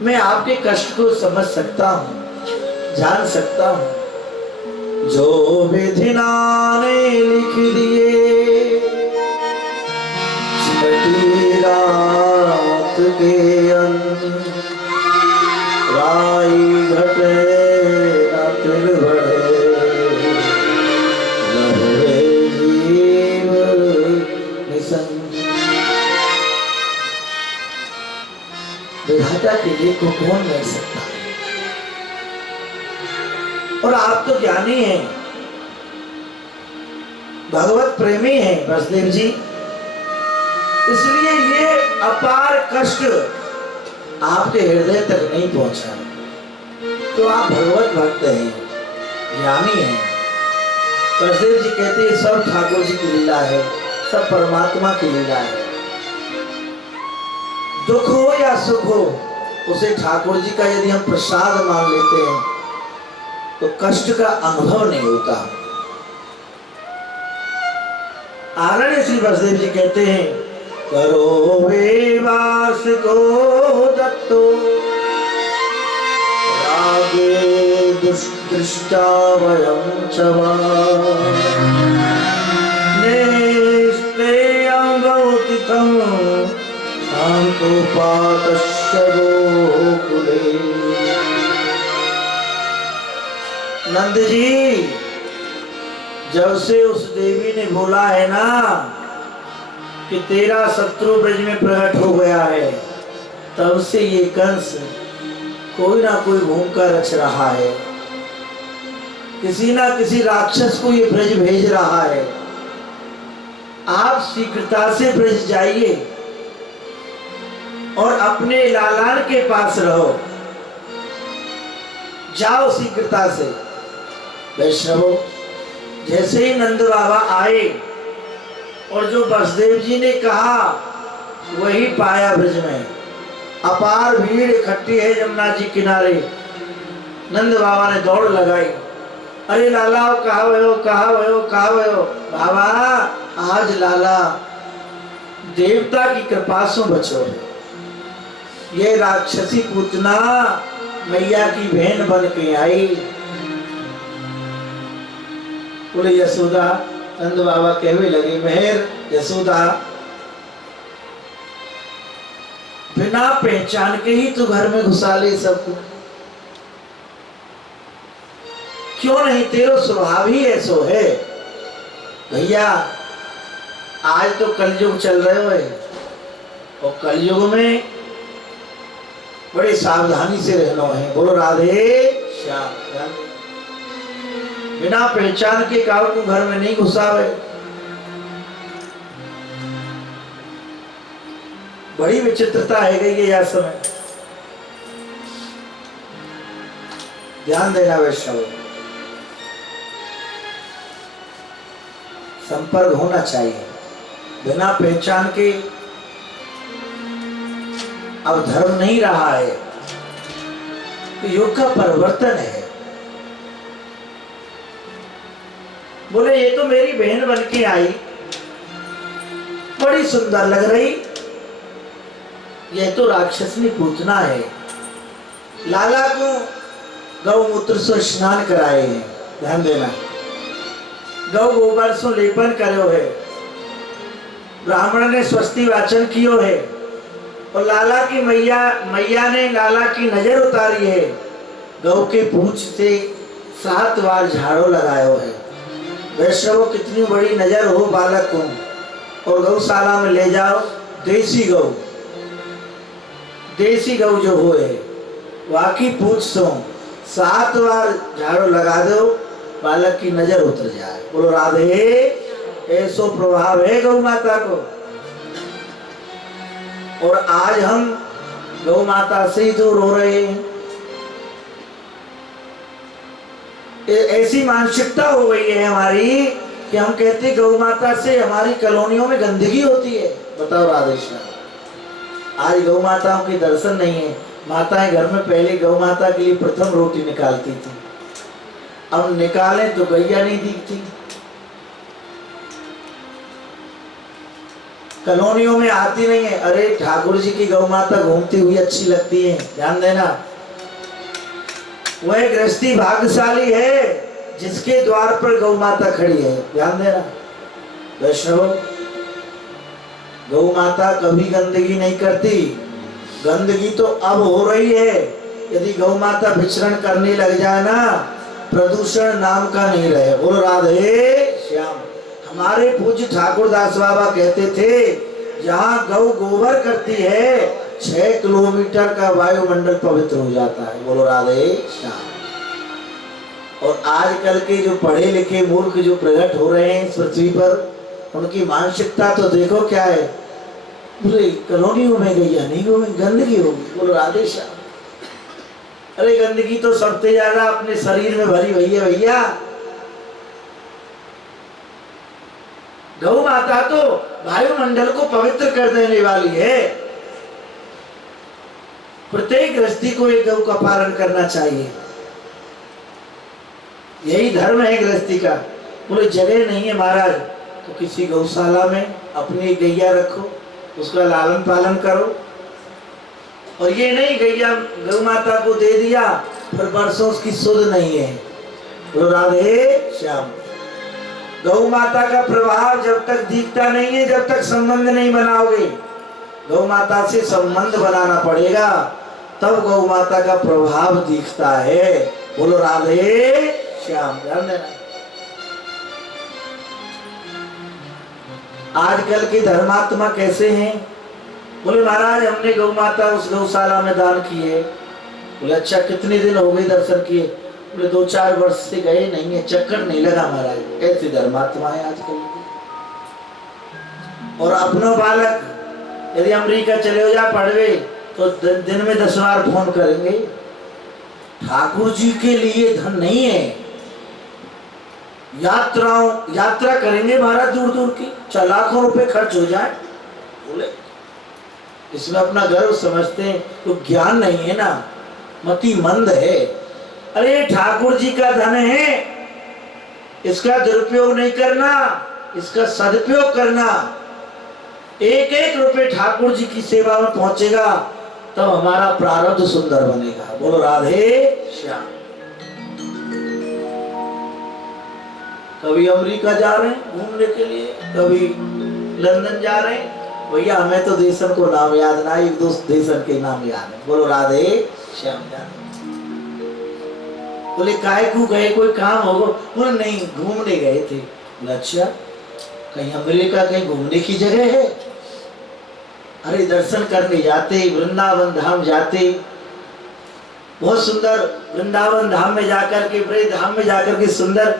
मैं आपके कष्ट को समझ सकता हूं, जान सकता हूं। जो विधिना ने लिख दिए छठी रात के अंत, राई घटे रात्रि बढ़े, लहरे जीव निसंग। विधाता के लिए को कौन मिल सकता है। और आप तो ज्ञानी हैं, भगवत प्रेमी हैं वसुदेव जी, इसलिए ये अपार कष्ट आपके हृदय तक नहीं पहुंचा। तो आप भगवत भक्त हैं, ज्ञानी हैं। वसुदेव जी कहते हैं सब ठाकुर जी की लीला है, सब परमात्मा की लीला है। दुख हो या सुख हो, उसे ठाकुर जी का यदि हम प्रसाद मान लेते हैं तो कष्ट का अनुभव नहीं होता। आदरणीय श्री वसुदेव जी कहते हैं, करो वे वास को दत्तो, रागे दुष्टृष्टा वयं च वा, नंद जी, जब से उस देवी ने बोला है ना कि तेरा शत्रु ब्रज में प्रकट हो गया है, तब से ये कंस कोई ना कोई भूमिका रच रहा है, किसी ना किसी राक्षस को ये ब्रज भेज रहा है। आप शीघ्रता से ब्रज जाइए और अपने लालान के पास रहो। जाओ शीघ्रता से। वैष्णवों, जैसे ही नंद बाबा आए और जो वसुदेव जी ने कहा वही पाया। ब्रज में अपार भीड़ इकट्ठी है यमुना जी किनारे। नंद बाबा ने दौड़ लगाई, अरे लाला कहा भयो, कहा भयो, कहा भयो। बाबा, आज लाला देवता की कृपा से बचो है। ये राक्षसी पूतना मैया की बहन बन के आई। बोले यशोदा, नंद बाबा कहने लगे, मेहर यशोदा, बिना पहचान के ही तू घर में घुसा ले सबको, क्यों नहीं? तेरो स्वभाव ही ऐसो है। भैया, आज तो कलयुग चल रहे हो और कलयुग में बड़ी सावधानी से रहना है। बोलो राधे श्याम। बिना पहचान के काव को घर में नहीं घुसावे। बड़ी विचित्रता है गई यह समय। ध्यान देना वैष्णव, संपर्क होना चाहिए। बिना पहचान के अब धर्म नहीं रहा है, तो युग का परिवर्तन है। बोले ये तो मेरी बहन बन के आई, बड़ी सुंदर लग रही, ये तो राक्षसनी पूतना है। लाला को गौमूत्र से स्नान कराए हैं। ध्यान देना, गौ गोबर से लेपन करो है, ब्राह्मण ने स्वस्ति वाचन कियो है और लाला की मैया ने लाला की नजर उतारी है। गौ के पूंछ से 7 बार झाड़ू लगायो है। वैष्णव, कितनी बड़ी नजर हो बालक को, और गौशाला में ले जाओ। देसी गौ जो हो है, वाकी पूछ सो 7 बार झाड़ू लगा दो, बालक की नजर उतर जाए। बोलो राधे। ऐसो प्रभाव है गौ माता को। और आज हम गौ माता से ही दूर हो रहे हैं। ऐसी मानसिकता हो गई है हमारी कि हम कहते गौ माता से हमारी कॉलोनियों में गंदगी होती है। बताओ राधे श्याम, आज गौ माताओं के दर्शन नहीं है। माताएं घर में पहले गौ माता के लिए प्रथम रोटी निकालती थी, अब निकालें तो गैया नहीं दिखती। कॉलोनियों में आती नहीं है। अरे ठाकुर जी की गौ माता घूमती हुई अच्छी लगती है। ध्यान देना, वह गृहस्थी भाग्यशाली है जिसके द्वार पर गौ माता खड़ी है। ध्यान देना वैष्णव, गौ माता कभी गंदगी नहीं करती। गंदगी तो अब हो रही है। यदि गौ माता विचरण करने लग जाए ना, प्रदूषण नाम का नहीं रहे। बोलो राधे श्याम। हमारे पूज्य ठाकुर दास बाबा कहते थे, जहाँ गौ गोबर करती है 6 किलोमीटर का वायुमंडल पवित्र हो जाता है। बोलो राधे श्याम। और आजकल के जो पढ़े लिखे मूर्ख जो प्रकट हो रहे हैं इस पृथ्वी पर, उनकी मानसिकता तो देखो क्या है। बोले कॉलोनियों में गई या नहीं होगी, गंदगी होगी। बोलो राधे श्याम। अरे गंदगी तो सबसे ज्यादा अपने शरीर में भरी हुई है भैया। गौ माता तो वायुमंडल को पवित्र कर देने वाली है। प्रत्येक गृहस्थी को एक गौ का पालन करना चाहिए। यही धर्म है गृहस्थी का। बोले जगह नहीं है महाराज, तो किसी गौशाला में अपनी गैया रखो, उसका लालन पालन करो। और ये नहीं गैया गौ माता को दे दिया फिर वर्षों उसकी सुध नहीं है। बोलो राधे श्याम। गौ माता का प्रभाव जब तक दिखता नहीं है, जब तक संबंध नहीं बनाओगे। गौ माता से संबंध बनाना पड़ेगा, तब गौ माता का प्रभाव दिखता है। बोलो राधे श्याम। ध्यान देना, आजकल के धर्मात्मा कैसे हैं? बोले महाराज हमने गौ माता उस गौशाला में दान किए। बोले अच्छा कितने दिन हो गए दर्शन किए? बोले 2-4 वर्ष से गए नहीं है, चक्कर नहीं लगा महाराज। ऐसे धर्मात्मा है आजकल। और अपनो बालक यदि अमेरिका चले हो जा पढ़वे तो दिन में 10 बार फोन करेंगे। ठाकुर जी के लिए धन नहीं है, यात्रा करेंगे महाराज दूर दूर की, 4 लाखों रुपए खर्च हो जाए। बोले इसमें अपना गर्व समझते हैं, तो ज्ञान नहीं है ना, मति मंद है। अरे ठाकुर जी का धन है, इसका दुरुपयोग नहीं करना, इसका सदुपयोग करना। 1-1 रुपए ठाकुर जी की सेवा में पहुंचेगा तब तो हमारा प्रारब्ध सुंदर बनेगा। बोलो राधे श्याम। कभी अमेरिका जा रहे हैं घूमने के लिए, कभी लंदन जा रहे हैं। भैया हमें तो देशन को नाम याद ना, एक दोस्त देशन के नाम याद है। बोलो राधे श्याम। बोले काहे को गए, कोई काम होगा? बोले नहीं घूमने गए थे। बोले अच्छा कहीं अमेरिका कहीं घूमने की जगह है? अरे दर्शन करने जाते, वृंदावन धाम जाते, बहुत सुंदर वृंदावन धाम में जाकर के, ब्रज धाम में जाकर के सुंदर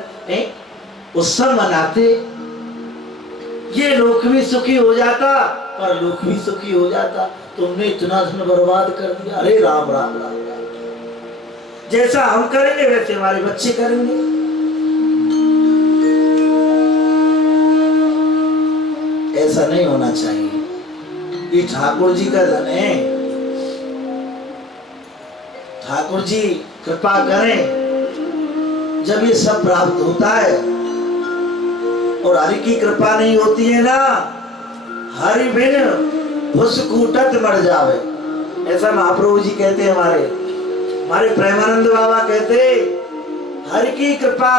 उत्सव मनाते। ये लोक भी सुखी हो जाता और लोक भी सुखी हो जाता। तुमने इतना धन बर्बाद कर दिया। अरे राम राम राम राम। जैसा हम करेंगे वैसे हमारे बच्चे करेंगे। ऐसा नहीं होना चाहिए। ये ठाकुर जी का धन है। ठाकुर जी कृपा करें जब ये सब प्राप्त होता है। और हरि की कृपा नहीं होती है ना, हरि बिन फुसकूटत मर जावे। ऐसा महाप्रभु जी कहते हैं। हमारे प्रेमानंद बाबा कहते, हरि की कृपा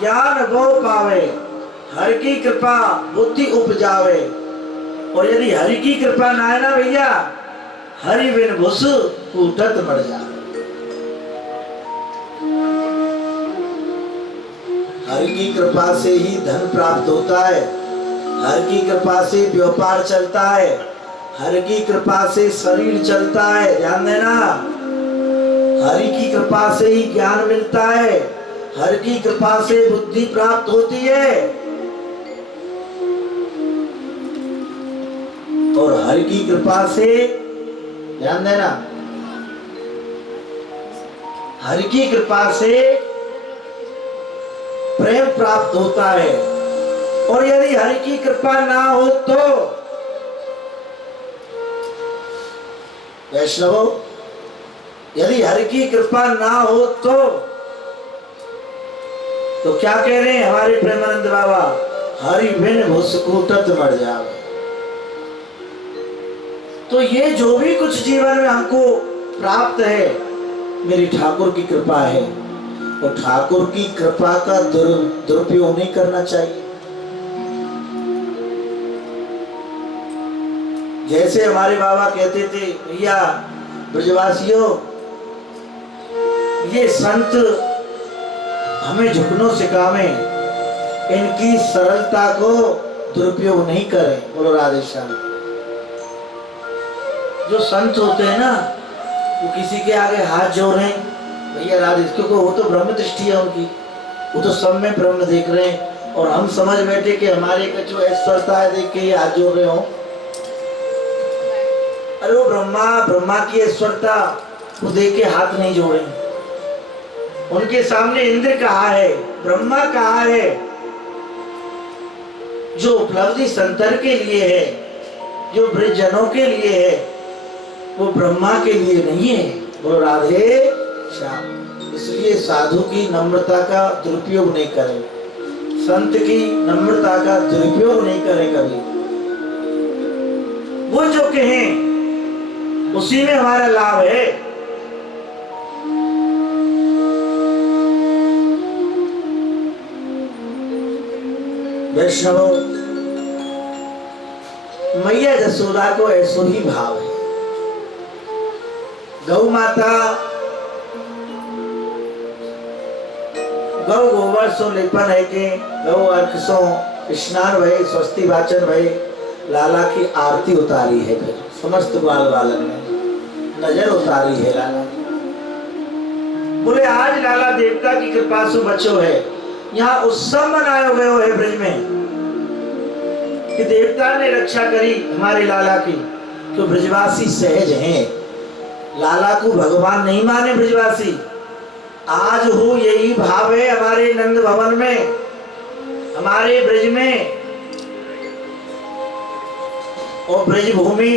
ज्ञान गो पावे, हरि की कृपा बुद्धि उपजावे। और यदि हरि की कृपा ना है ना भैया, हरि बिन भुस कूटत मर जावे। हरि की कृपा से ही धन प्राप्त होता है, हरि की कृपा से व्यापार चलता है, हरि की कृपा से शरीर चलता है। ध्यान देना, हरि की कृपा से ही ज्ञान मिलता है, हरि की कृपा से बुद्धि प्राप्त होती है। और हरि की कृपा से, ध्यान देना, हरि की कृपा से प्रेम प्राप्त होता है। और यदि हरि की कृपा ना हो तो वैष्णवों, यदि हरि की कृपा ना हो तो क्या कह रहे हैं हमारे प्रेमानंद बाबा? हरि बिन भुसकूटत मर जावे। तो ये जो भी कुछ जीवन में हमको प्राप्त है मेरी ठाकुर की कृपा है। और ठाकुर की कृपा का दुरुपयोग नहीं करना चाहिए। जैसे हमारे बाबा कहते थे, भैया ब्रजवासियों, ये संत हमें झुकनों सिखावे, इनकी सरलता को दुरुपयोग नहीं करें। बोलो राधे श्याम। जो संत होते हैं ना, वो किसी के आगे हाथ जोड़ रहे हैं, भैया राधे, क्योंकि वो तो ब्रह्म दृष्टि है उनकी, वो तो सब में ब्रह्म देख रहे हैं। और हम समझ बैठे कि हमारे का जो ऐश्वर्यता है देख के ये हाथ जोड़ रहे हो। अरे वो ब्रह्मा की ऐश्वर्यता वो देख के हाथ नहीं जोड़े। उनके सामने इंद्र कहा है, ब्रह्मा कहा है। जो उपलब्धि संतर के लिए है, जो ब्रजजनों के लिए है, वो ब्रह्मा के लिए नहीं है। बोलो राधे श्याम। इसलिए साधु की नम्रता का दुरुपयोग नहीं करें, संत की नम्रता का दुरुपयोग नहीं करें कभी। वो जो कहें उसी में हमारा लाभ है। वैष्णवों, मैया जसोदा को ऐसो ही भाव है। गौ माता गौ गोबर सो लेपन है के गौ अर्क सो स्नान भय स्वस्ति वाचन भय लाला की आरती उतारी है। फिर समस्त बाल बालन ने नजर उतारी है लाला। बोले आज लाला देवता की कृपा से बचो है। यहाँ उत्सव मनाया गयो है ब्रज में कि देवता ने रक्षा करी हमारे लाला की। तो ब्रजवासी सहज हैं, लाला को भगवान नहीं माने ब्रजवासी। आज हो यही भाव है हमारे नंद भवन में, हमारे ब्रज में। और ब्रज भूमि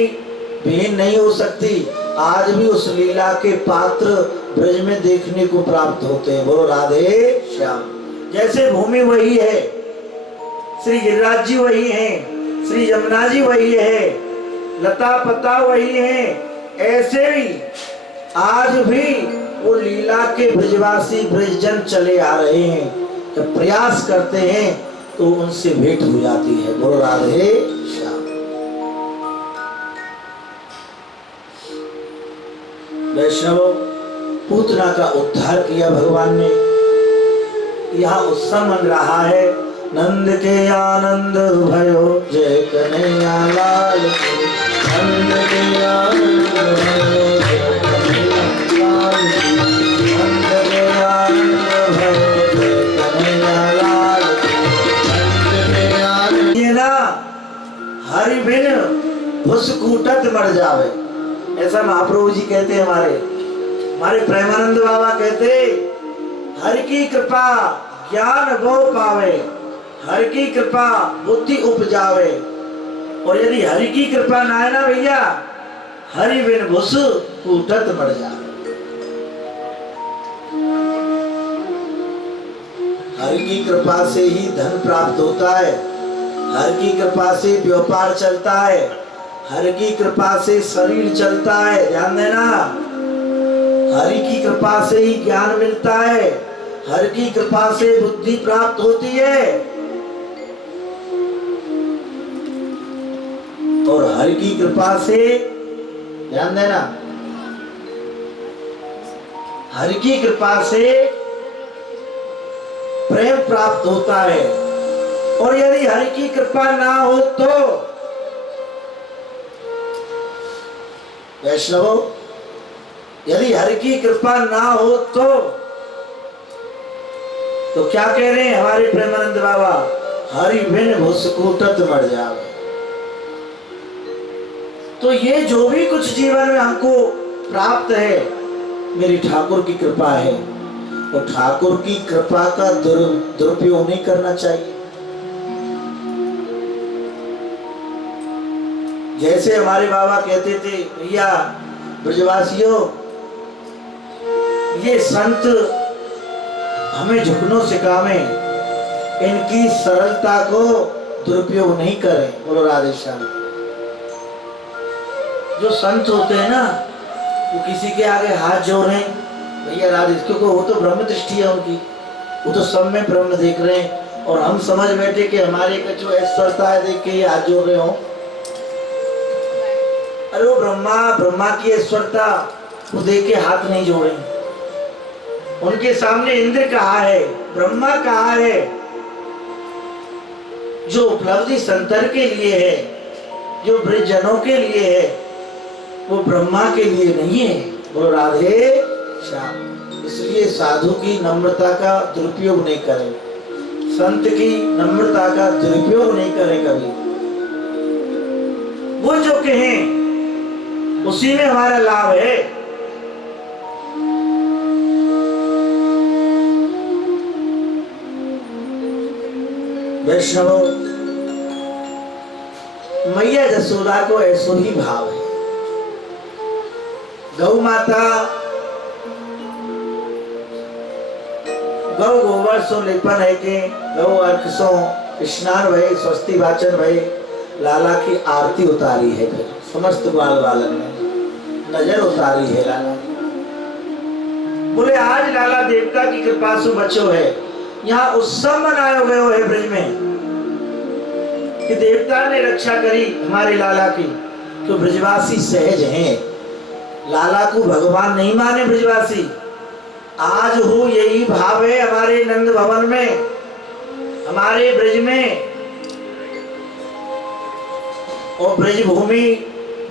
भिन्न नहीं हो सकती। आज भी उस लीला के पात्र ब्रज में देखने को प्राप्त होते हैं। बोलो राधे श्याम। जैसे भूमि वही है, श्री गिरिराज जी वही हैं, श्री यमुना जी वही है, लता पता वही है, ऐसे ही आज भी वो लीला के ब्रजवासी ब्रजजन चले आ रहे हैं। जब प्रयास करते हैं तो उनसे भेंट हो जाती है। बोलो राधे श्याम। वैष्णव पूतना का उद्धार किया भगवान ने। यहाँ उत्सव मन रहा है। नंद के आनंद भयो जय कन्हैया लाल की। नंद के आनंद भयो जय कन्हैया लाल की। नंद के आनंद भयो जय कन्हैया लाल की। नंद के आनंद ये ना हरि बिन फुसकूटत मर जावे, ऐसा महाप्रभु जी कहते हैं। हमारे प्रेमानंद बाबा कहते हरि की कृपा ज्ञान गो पावे, हरि की कृपा बुद्धि उपजावे। और यदि हरि की कृपा ना है ना भैया, हरि बिन भुस कूटत मर जावे। हरि की कृपा से ही धन प्राप्त होता है, हरि की कृपा से व्यापार चलता है, हरि की कृपा से शरीर चलता है। ध्यान देना, हरि की कृपा से ही ज्ञान मिलता है, हरि की कृपा से बुद्धि प्राप्त होती है। और हरि की कृपा से, ध्यान देना, हरि की कृपा से प्रेम प्राप्त होता है। और यदि हरि की कृपा ना हो तो वैष्णव, यदि हरि की कृपा ना हो तो क्या कह रहे हैं हमारे प्रेमानंद बाबा, हरि बिन भुसकूटत मर जावे। तो ये जो भी कुछ जीवन में हमको प्राप्त है मेरी ठाकुर की कृपा है। और ठाकुर की कृपा का दुरुपयोग नहीं करना चाहिए। जैसे हमारे बाबा कहते थे, भैया ब्रजवासियों, ये संत हमें झुकनों सिखावे, इनकी सरलता को दुरुपयोग नहीं करें। बोलो राधे श्याम। जो संत होते हैं ना, वो किसी के आगे हाथ जोड़ रहे हैं, भैया राधे, क्योंकि वो तो ब्रह्म दृष्टि है उनकी, वो तो सब में ब्रह्म देख रहे हैं। और हम समझ बैठे कि हमारे का जो ऐश्वर्यता है देख के हाथ जोड़ रहे हो। अरे वो ब्रह्मा की ऐश्वर्यता वो देख के हाथ नहीं जोड़े। उनके सामने इंद्र कहा है, ब्रह्मा कहा है। जो उपलब्धि संतर के लिए है, जो ब्रजजनों के लिए है, वो ब्रह्मा के लिए नहीं है। बोलो राधे श्याम। इसलिए साधु की नम्रता का दुरुपयोग नहीं करें, संत की नम्रता का दुरुपयोग नहीं करें कभी। वो जो कहें उसी में हमारा लाभ है। वैष्णव, मैया जसोदा को ऐसो ही भाव है। गौ माता गौ गोबर सो लेपन है के गौ अर्क सो स्नान भय स्वस्ति वाचन भय लाला की आरती उतारी है। फिर समस्त बाल बालन ने नजर उतारी है लाला। बोले आज लाला देवता की कृपा से बचो है। यहाँ उत्सव मनाया गयो है ब्रज में कि देवता ने रक्षा करी हमारे लाला की। तो ब्रजवासी सहज हैं, लाला को भगवान नहीं माने ब्रजवासी। आज हो यही भाव है हमारे नंद भवन में, हमारे ब्रज में। और ब्रज भूमि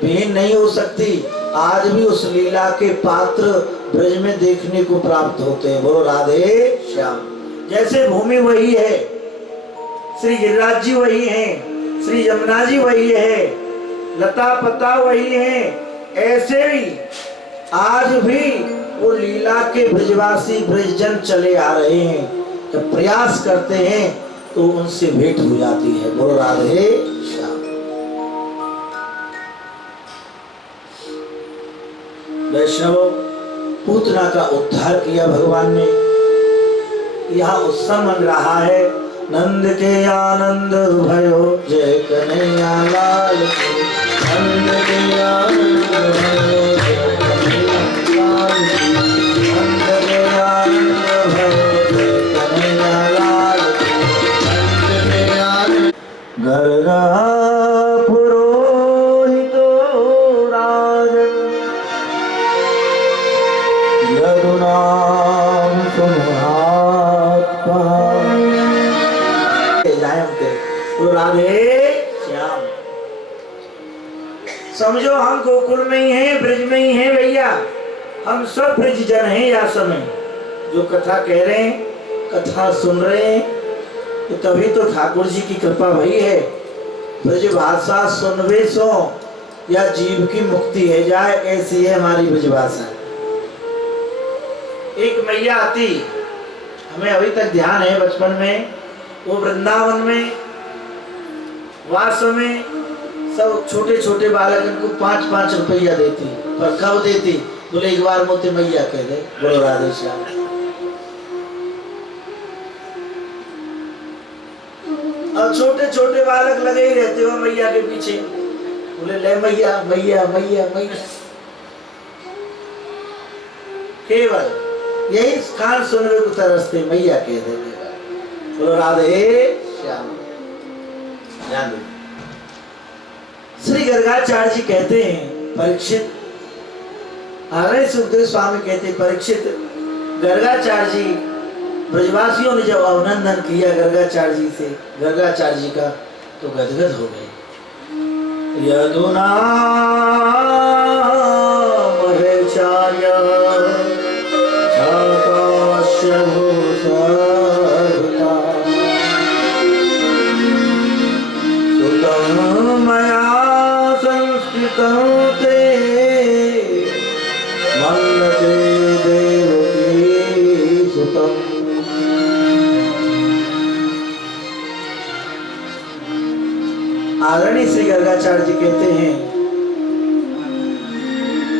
भिन्न नहीं हो सकती। आज भी उस लीला के पात्र ब्रज में देखने को प्राप्त होते हैं। बोलो राधे श्याम। जैसे भूमि वही है, श्री गिरिराज जी वही हैं, श्री यमुना जी वही है, लता पता वही है, ऐसे ही आज भी वो लीला के ब्रजवासी ब्रजजन चले आ रहे हैं। जब प्रयास करते हैं तो उनसे भेंट हो जाती है। बोलो राधे श्याम। वैष्णव पूतना का उद्धार किया भगवान ने। यहाँ उत्सव मन रहा है। नंद के आनंद भयो जय कन्हैया लाल की। नंद के आनंद भयो जय कन्हैया लाल की। नंद के आनंद भयो जय कन्हैया लाल की। नंद के आनंद गर्गा पुरोहितो राजन यदुनाम सुमहात राधे श्याम। समझो हम गोकुल में ही हैं, ब्रज में ही हैं भैया। हम सब ब्रज जन हैं। या समय जो कथा कह रहे हैं, कथा सुन रहे हैं, तो तभी तो ठाकुर जी की कृपा भई है। ब्रज भाषा सुनवे सो या जीव की मुक्ति है जाए, ऐसी है हमारी ब्रज भाषा। एक मैया आती, हमें अभी तक ध्यान है बचपन में, वो वृंदावन में वास में सब छोटे छोटे बालक को 5-5 रुपया देती। पर कब देती? बोले एक बार मोते मैया कह दे। बोलो राधे श्याम। और छोटे छोटे बालक लगे ही रहते हो मैया के पीछे। बोले ले मैया मैया मैया मैया। केवल यही कान सुनने को तरसते, मैया कह दे। बोलो राधे श्याम। श्री गर्गाचार्य जी कहते हैं, परीक्षित आगे सुखदेव स्वामी कहते हैं, परीक्षित गर्गाचार्य जी ब्रजवासियों ने जब अभिनंदन किया गर्गाचार्य जी से, गर्गाचार्य जी का, तो गदगद हो गए। यदुना महेचार्य आदरणीय श्री गर्गाचार्य जी कहते हैं,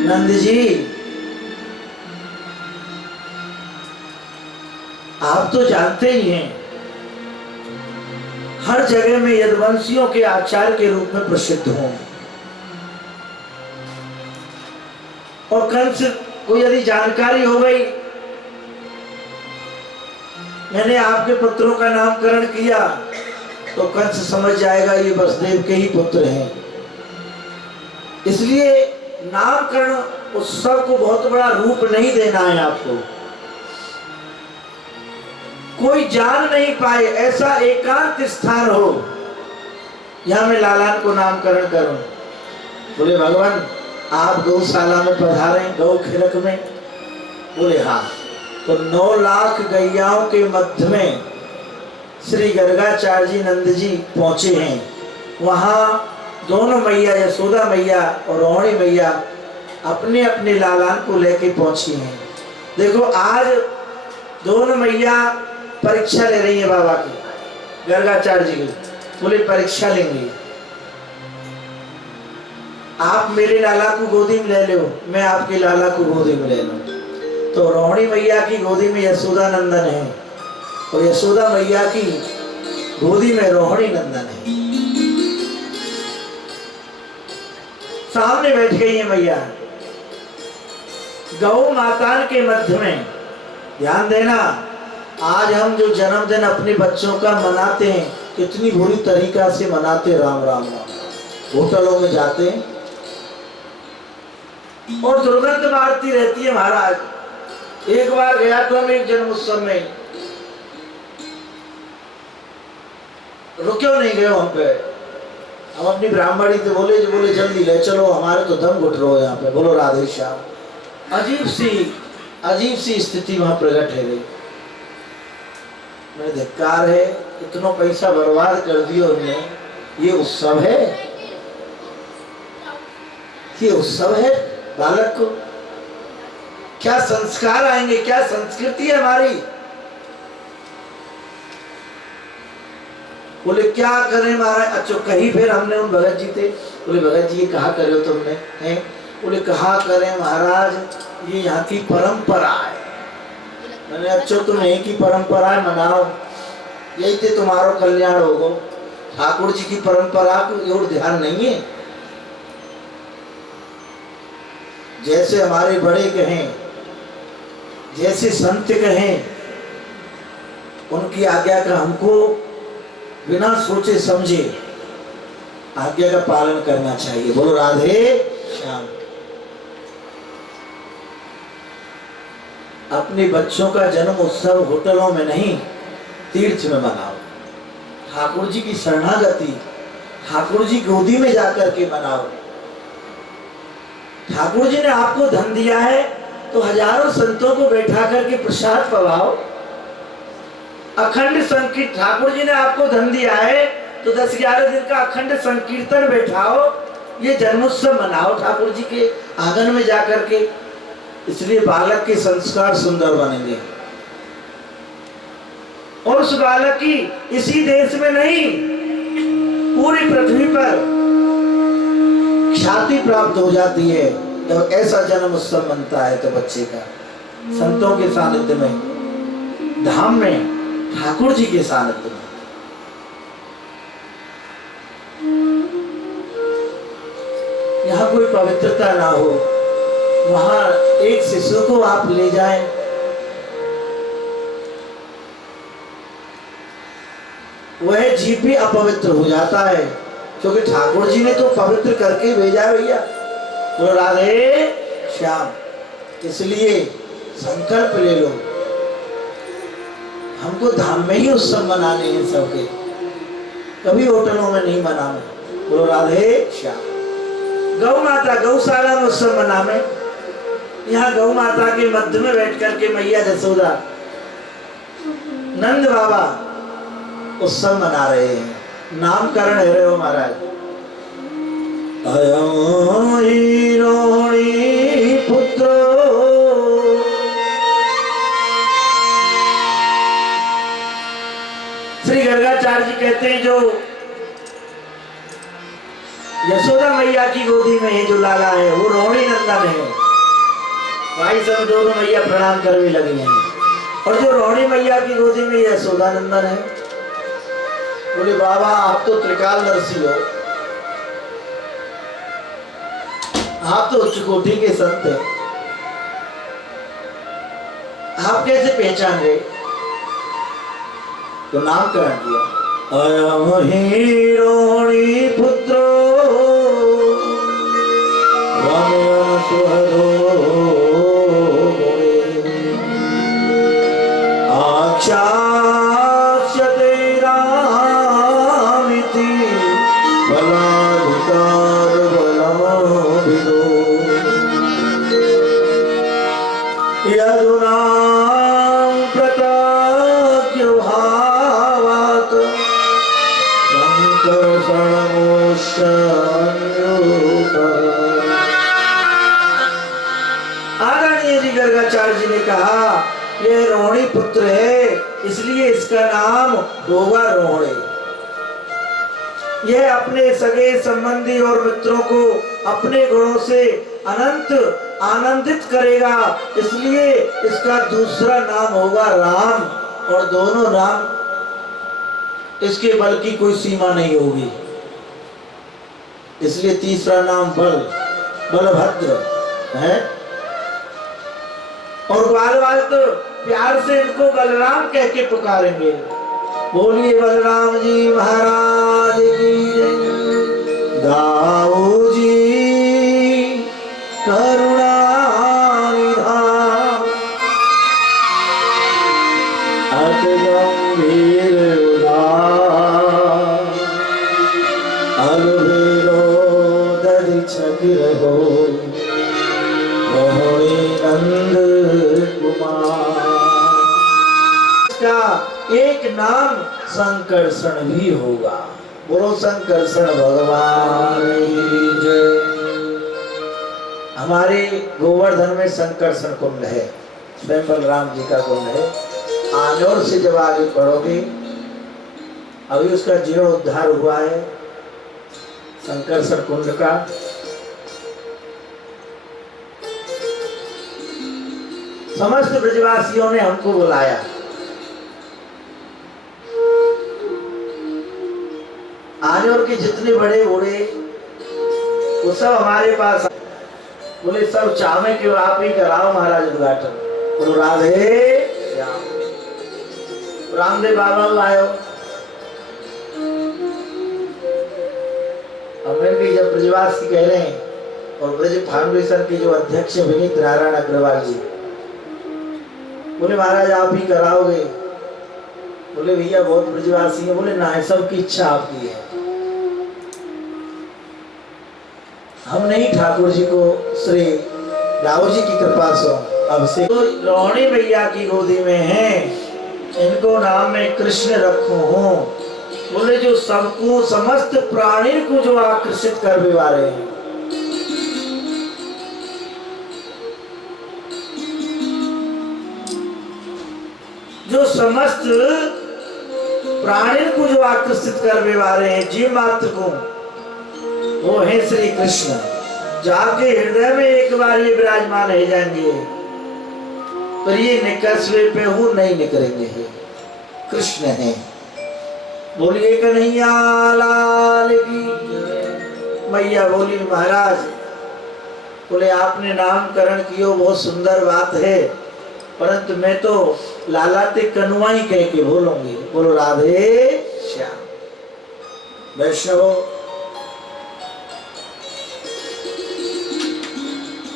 नंद जी आप तो जानते ही हैं, हर जगह में यदुवंशियों के आचार्य के रूप में प्रसिद्ध हूं। और कंस को यदि जानकारी हो गई, मैंने आपके पुत्रों का नामकरण किया, तो कंस समझ जाएगा ये वसुदेव के ही पुत्र हैं। इसलिए नामकरण उत्सव को बहुत बड़ा रूप नहीं देना है आपको। कोई जान नहीं पाए ऐसा एकांत स्थान हो, यहां मैं लालान को नामकरण करूं। बोले भगवान आप गौशाला में पधारे, गौ खिरक में? बोले हाँ। तो 9 लाख गैयाओं के मध्य में श्री गर्गाचार्य जी नंद जी पहुंचे हैं। वहां दोनों मैया, यशोदा मैया और रोहिणी मैया अपने अपने लालान को लेके पहुंची हैं। देखो आज दोनों मैया परीक्षा ले रही है बाबा की, गर्गाचार्य जी की। बोले परीक्षा लेंगे, आप मेरे लाला को गोदी में ले लो, मैं आपके लाला को गोदी में ले लूं। तो रोहिणी मैया की गोदी में यशोदा नंदन है और यशोदा मैया की गोदी में रोहिणी नंदन है। सामने बैठ गई है मैया गौ माता के मध्य में। ध्यान देना, आज हम जो जन्मदिन अपने बच्चों का मनाते हैं, कितनी बुरी तरीका से मनाते। राम राम राम। होटलों में जाते हैं और दुर्गंध मारती रहती है महाराज। एक बार गया तो हम एक जन्मोत्सव में, रुक्यो नहीं गए वहां पे। हम अपनी ब्राह्मणी से बोले जो बोले जल्दी ले चलो, हमारे तो दम घुट रहो यहाँ पे। बोलो राधे श्याम। अजीब सी स्थिति वहां प्रकट है गई। मेरे धिक्कार है, इतना पैसा बर्बाद कर दिया उन्होंने। ये उत्सव है, ये उत्सव है। बालक को क्या संस्कार आएंगे, क्या संस्कृति है हमारी। बोले क्या करें महाराज। अच्छा कहीं फिर हमने उन भगत जी थे, बोले भगत जी ये कहा करे हो तुमने हैं। बोले कहा करें महाराज, ये यहाँ की परंपरा है। मैंने अच्छा तुम यहीं की परंपरा है, मनाओ, यही से तुम्हारा कल्याण होगा। ठाकुर जी की परंपरा को और ध्यान नहीं है। जैसे हमारे बड़े कहें, जैसे संत कहें, उनकी आज्ञा का हमको बिना सोचे समझे आज्ञा का पालन करना चाहिए। बोलो राधे श्याम। अपने बच्चों का जन्म उत्सव होटलों में नहीं, तीर्थ में मनाओ। ठाकुर जी की शरणागति ठाकुर जी गोदी में जाकर के मनाओ। ठाकुर जी ने आपको धन दिया है तो हजारों संतों को बैठा करके प्रसाद पवाओ। अखंड संकीर्तन, ठाकुर जी ने आपको धन दिया है तो 10-11 दिन का अखंड संकीर्तन बैठाओ। ये जन्मोत्सव मनाओ ठाकुर जी के आंगन में जाकर के। इसलिए बालक के संस्कार सुंदर बनेंगे। और उस बालक की इसी देश में नहीं, पूरी पृथ्वी पर ख्याति प्राप्त हो जाती है जब ऐसा जन्म उत्सव बनता है। तो बच्चे का संतों के सानिध्य में, धाम में, ठाकुर जी के सानिध्य में। यहाँ कोई पवित्रता ना हो, वहां एक शिशु को आप ले जाएं, वह जीव भी अपवित्र हो जाता है, क्योंकि ठाकुर जी ने तो पवित्र करके भेजा है भैया। तो राधे श्याम। इसलिए संकल्प ले लो, हमको धाम में ही उत्सव मनाने हैं सबके, कभी होटलों में नहीं मनाना। बोलो राधे श्याम। गौ माता गौशाला में उत्सव मनावे। यहाँ गौ माता के मध्य में बैठ करके मैया जसोदा, नंद बाबा उत्सव मना रहे हैं, नामकरण है रहे हो महाराज। अयं हिरोणी पुत्रो श्री गर्गाचार्य जी कहते हैं जो यशोदा मैया की गोदी में है जो लाला है वो रोहिणी नंदन है। भाई सब दोनों मैया प्रणाम करने लगी हैं। और जो रोहिणी मैया की गोदी में यशोदा नंदन है। बोले बाबा आप तो त्रिकालदर्शी हो, आप तो उच्च कोटि के संत हैं, आप कैसे पहचान गए। तो नामकरण किया, अयं हिरोणी पुत्रो वम सुहदो आक्षा गर्गाचार्य जी ने कहा ये रोहिणी पुत्र है इसलिए इसका नाम होगा रोहिणी। यह अपने सगे संबंधी और मित्रों को अपने गुणों से अनंत आनंदित करेगा, इसलिए इसका दूसरा नाम होगा राम। और दोनों नाम, इसके बल की कोई सीमा नहीं होगी, इसलिए तीसरा नाम बलभद्र है। और बाल बाल तो प्यार से इनको बलराम कह के पुकारेंगे। बोलिए बलराम जी महाराज की जय। दाऊ जी करुणा निधान संकर्षण भी होगा। बोलो संकर्षण भगवान की जय। हमारे गोवर्धन में संकर्षण कुंड है, स्वयं बलराम जी का कुंड है। आनौर से जब आगे पढ़ोगे, अभी उसका जीर्णोद्धार हुआ है संकर्षण कुंड का। समस्त ब्रजवासियों ने हमको बुलाया। आनौर के जितने बड़े बूढ़े वो सब हमारे पास बोले, सब चाहे कि आप ही कराओ महाराज उद्घाटन। बोलो राधे श्याम। रामदेव बाबा आयो। अमेरिका जब ब्रजवासी कह रहे हैं, और ब्रज फाउंडेशन के जो अध्यक्ष विनीत नारायण अग्रवाल जी बोले महाराज आप ही कराओगे। बोले भैया बहुत ब्रजवासी है। बोले ना है, सबकी इच्छा आपकी है, हम नहीं ठाकुर जी को श्री राव जी की कृपा से अब से तो रोहिणी भैया की गोदी में है, इनको नाम में कृष्ण रखो हूँ। बोले जो सबको समस्त प्राणी को जो आकर्षित करने वाले हैं, जो समस्त प्राणी को जो आकर्षित करने वाले हैं, जीव मात्र को, वो है श्री कृष्ण। जाके हृदय में एक बार ये विराजमान हो जाएंगे, पर ये निकसवे पे हूँ नहीं निकलेंगे। कृष्ण है। बोलिए कन्हैया लाल की जय। मैया बोली महाराज, बोले आपने नामकरण किया बहुत सुंदर बात है, परंतु मैं तो लालाते कनुआ ही कह के बोलूंगी। बोलो राधे श्याम। वैष्णव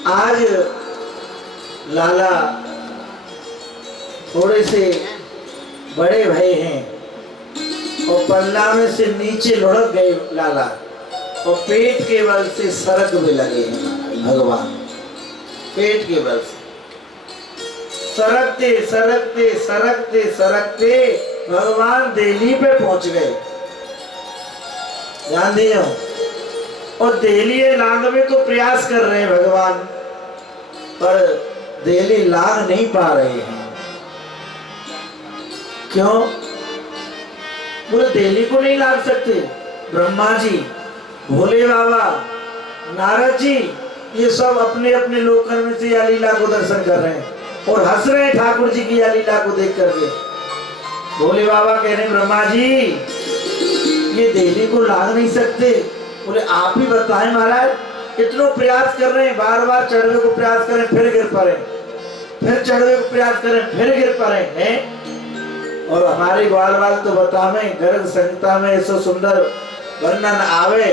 आज लाला थोड़े से बड़े भय हैं और पल्ला में से नीचे लुढ़क गए लाला, और पेट के बल से सरक भी लगे हैं भगवान। पेट के बल से सरकते सरकते सरकते सरकते भगवान दिल्ली पे पहुंच गए। ध्यान दियो। और दिल्ली लांग में तो प्रयास कर रहे हैं भगवान, पर दिल्ली लांग नहीं पा रहे हैं। क्यों? बोले दिल्ली को नहीं लाग सकते। ब्रह्मा जी, भोले बाबा, नारद जी, ये सब अपने अपने लोकन में से या लीला को दर्शन कर रहे हैं और हंस रहे हैं ठाकुर जी की या लीला को देख करके। भोले बाबा कह रहे हैं ब्रह्मा जी ये दिल्ली को लाग नहीं सकते। बोले आप ही बताएं महाराज, इतना प्रयास कर रहे हैं, बार बार चढ़वे को प्रयास करें फिर गिर पड़े, फिर चढ़वे को प्रयास करें फिर गिर पड़े हैं। और हमारे ग्वाल वाल तो बतावे गर्ग संहिता में ऐसा सुंदर वर्णन आवे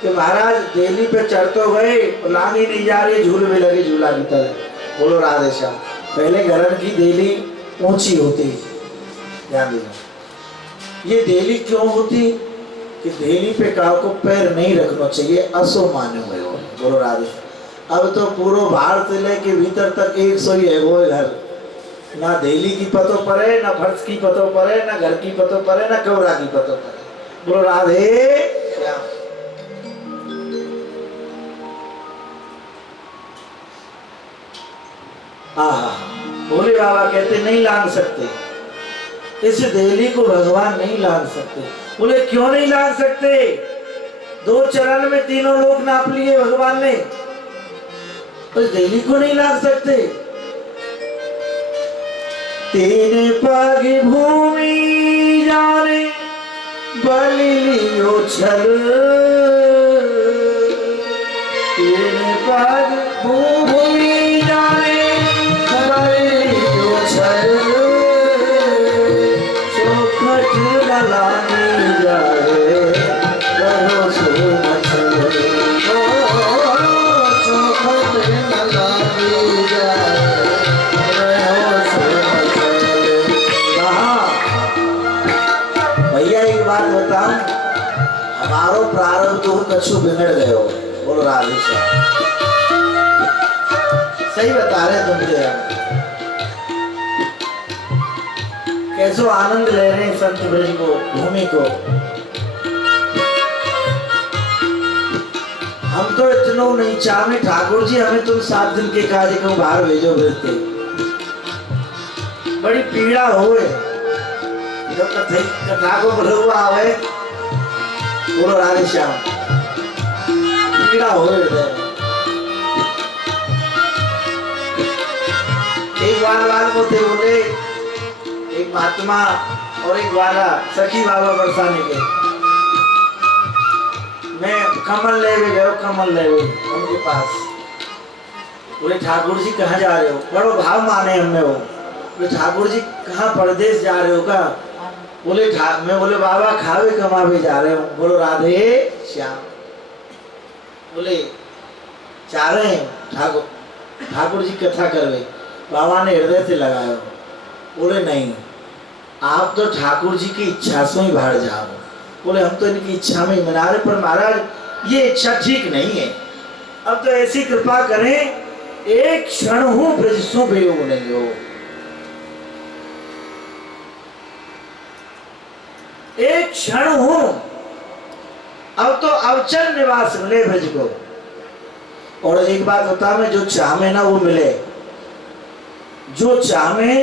कि महाराज दिल्ली पे चढ़ तो गए, लाग ही नहीं जा रही, झूल में लगे झूला की तरह। बोलो राधे श्याम। पहले गरन की दिल्ली ऊंची होती, ध्यान दीजिए। ये दिल्ली क्यों होती कि दिल्ली पे काव को पैर नहीं रखना चाहिए, असो माने हुए हो। बोलो राधे। अब तो पूरा बाहर से लेके भीतर तक 100 ही है वो घर, ना दिल्ली की पतो पड़े, ना फर्श की पतो पड़े, ना घर की पतो पड़े, ना कमरा की पतो पड़े। बोलो राधे श्याम। भोले बाबा कहते नहीं लांग सकते, इस दिल्ली को भगवान नहीं लांग सकते। बोले क्यों नहीं लांग सकते? 2 चरण में तीनों लोग नाप लिए भगवान ने, तो दिल्ली को नहीं लांग सकते। 3 पग भूमि जाने बलि लियो छल, 3 पग भूमि जाने बलि लियो छल, चौखट लाने जाए रहो सो मछल, चौखट लाने जाए रहो सो मछल। कहा भैया एक बात बताऊं, हमारो प्रारब्ध तो कछु बिगड़ गए हो। बोलो राधे श्याम। सही बता रहे तुम मुझे। कैसो आनंद ले रहे हैं संत ब्रज को, भूमि को। हम तो इतनो नहीं चाहे ठाकुर जी, हमें तुम 7 दिन के कार्य को बाहर भेजो, भेजते बड़ी पीड़ा होए। जब कथा को बुलवा आवे, बोलो राधे श्याम, पीड़ा होए। एक बार को थे बोले, एक महात्मा और एक वाला सखी बाबा बरसाने के, मैं कमल ले गए, कमल ले गए उनके पास। बोले ठाकुर जी कहाँ जा रहे हो? बड़ो भाव माने हमें वो। बोले ठाकुर जी कहाँ परदेश जा रहे हो का? बोले मैं बोले बाबा खावे कमावे जा रहे हूँ। बोलो राधे श्याम। बोले जा रहे हैं ठाकुर जी कथा करवे। बाबा ने हृदय से लगाया। बोले नहीं, आप तो ठाकुर जी की इच्छा से ही बाहर जाओ। बोले हम तो इनकी इच्छा में ही मना रहे, पर महाराज ये इच्छा ठीक नहीं है। अब तो ऐसी कृपा करें, एक क्षण हूं ब्रजसों बेयोग नहीं हो। एक क्षण हूं, अब तो अवचल निवास मिले ब्रज को। और एक बात बता, मैं जो चाहे ना वो मिले, जो चाहे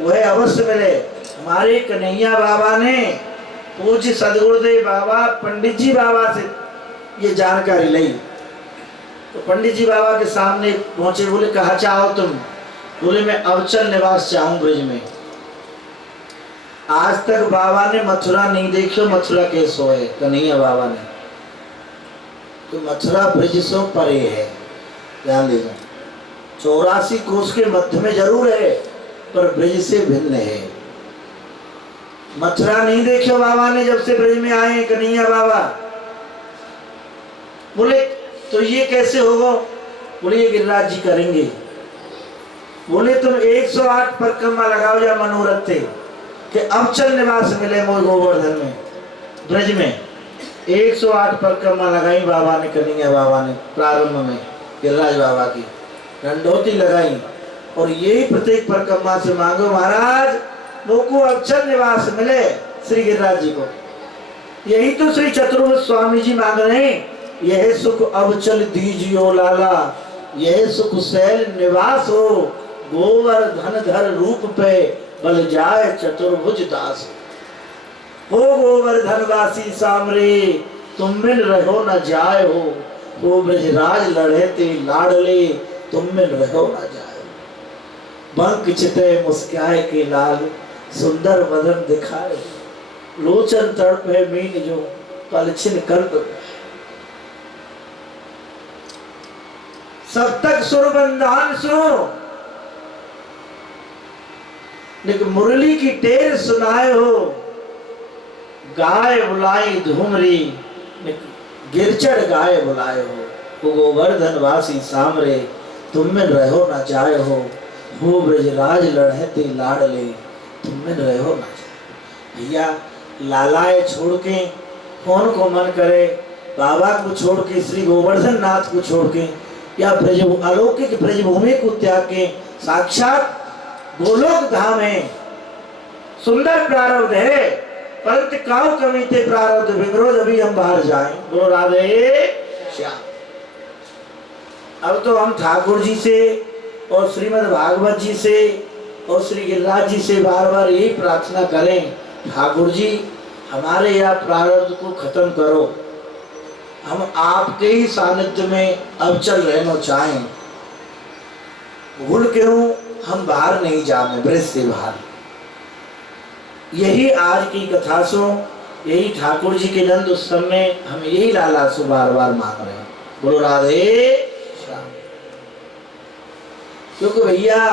वह अवश्य मिले। हमारे कन्हैया बाबा ने पूज्य सदगुरुदेव बाबा पंडित जी बाबा से ये जानकारी ली। तो पंडित जी बाबा के सामने पहुंचे। बोले कहा चाहो तुम? बोले मैं अवचल निवास चाहूं ब्रज में। आज तक बाबा ने मथुरा नहीं देखो, मथुरा कैसो है कन्हैया बाबा ने। तो मथुरा ब्रज से परे है, ध्यान देना। 84 कोस के मध्य में जरूर है, पर ब्रज से भिन्न है। मथुरा नहीं देखो बाबा ने जब से ब्रज में आए कन्हैया बाबा। बोले तो ये कैसे होगा? बोले ये गिरिराज जी करेंगे। बोले तुम 108 परिक्रमा लगाओ या मनोरथ थे कि अवचल निवास मिले मोर गोवर्धन में, ब्रज में। 108 परिक्रमा लगाई बाबा ने, कन्हैया बाबा ने प्रारंभ में गिरिराज बाबा की दंडोती लगाई। और यही प्रत्येक परिक्रमा से मांगो महाराज मोको अवचल निवास मिले श्री गिरिराज जी को। यही तो श्री चतुर्भुज स्वामी जी मांग रहे हैं। यह सुख अवचल दीजियो लाला, यह सुख शैल निवास हो। गोवर्धन धर रूप पे बल जाए चतुर्भुज दास। हो गोवर्धन वासी सामरे, तुम मिल रहो न जाए हो। वो ब्रजराज लड़ते लाडले, तुम मिल रहो न जाए। बंक चिते मुस्काए के लाल, सुंदर वदन दिखाए। लोचन तड़प है मीन जो, पलछिन कल्प। सब तक सुर बंधान सुनो, निक मुरली की टेर सुनाए हो। गाय बुलाई धूमरी, निक गिरचड़ गाय बुलाए हो। वो गोवर्धन वासी सामरे, तुम में रहो न जाए हो। वो ब्रजराज लड़ते लाडले, तुम में रहो न जाए। भैया लालाए छोड़ के कौन को मन करे? बाबा को छोड़ के, श्री गोवर्धन नाथ को छोड़ के, या ब्रज अलौकिक ब्रजभूमि को त्याग के साक्षात गोलोक धाम है। सुंदर प्रारब्ध है, परंतु काउ कमी थे प्रारब्ध विरोध। अभी हम बाहर जाएं। बोलो राधे श्याम। अब तो हम ठाकुर जी से और श्रीमद् भागवत जी से और श्री गिरिराज जी से बार बार यही प्रार्थना करें, ठाकुर जी हमारे यह प्रारब्ध को खत्म करो। हम आपके ही सानिध्य में अवचल रहना चाहें। भूल क्यों हम बाहर नहीं जाने, ब्रज से बाहर। यही आज की कथा सो, यही ठाकुर जी के नंद उत्सव में हम यही लाला सो बार बार मांग रहे हैं। बोलो राधे श्याम। क्योंकि भैया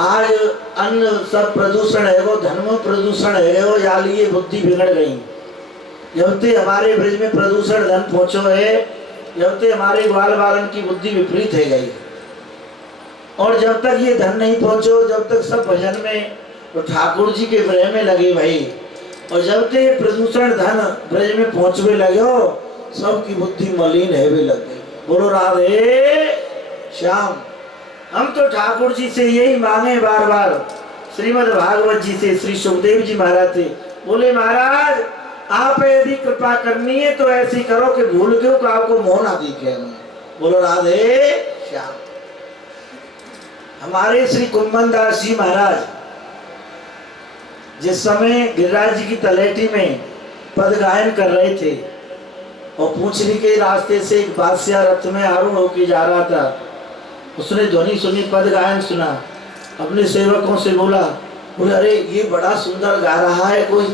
आज अन्न सब प्रदूषण है, वो धर्म प्रदूषण है, वो या लिए बुद्धि बिगड़ गई। जब ते हमारे ब्रज में प्रदूषण धन पहुंचो है, जब ते हमारे ग्वाल बालन की बुद्धि विपरीत है गई। और जब तक ये धन नहीं पहुंचो, जब तक सब भजन में तो ठाकुर जी के ब्रह में लगे भाई। और जब तक ये प्रदूषण धन ब्रज में पहुंचने लगे हो, सबकी बुद्धि मलिन है भी लग गई। बोलो राधे श्याम। हम तो ठाकुर जी से यही मांगे बार बार, श्रीमद् भागवत जी से श्री सुखदेव जी महाराज थे। बोले महाराज आप यदि कृपा करनी है तो ऐसी करो कि भूल क्यों का आपको मोह ना दिखे। बोलो राधे श्याम। हमारे श्री कुंभनदास जी महाराज जिस समय गिरिराज जी की तलेटी में पद गायन कर रहे थे और पूंछड़ी के रास्ते से एक बादशाह रथ में आरूढ़ होकर जा रहा था, उसने ध्वनि सुनी, पद गायन सुना, अपने सेवकों से बोला, बोले अरे ये बड़ा सुंदर गा रहा है कोई,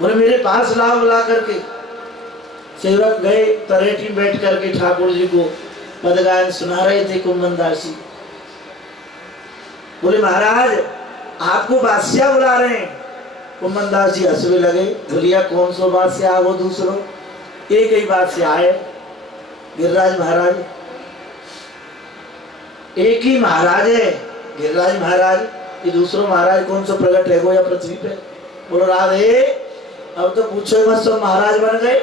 बोले मेरे पास लाओ। बुला करके सेवक गए, तलेटी बैठ करके ठाकुर जी को पद गायन सुना रहे थे कुंभनदास जी। बोले महाराज आपको बादशाह बुला रहे हैं। कुंभनदास जी हंसने लगे, बोलिया कौन सो बादशाह वो दूसरो, एक ही बादशाह है गिरिराज महाराज, एक ही महाराज है गिरिराज महाराज, ये दूसरो महाराज कौन सा प्रकट है वो या पृथ्वी पे। बोलो राधे अब तो पूछो मत, सब महाराज बन गए।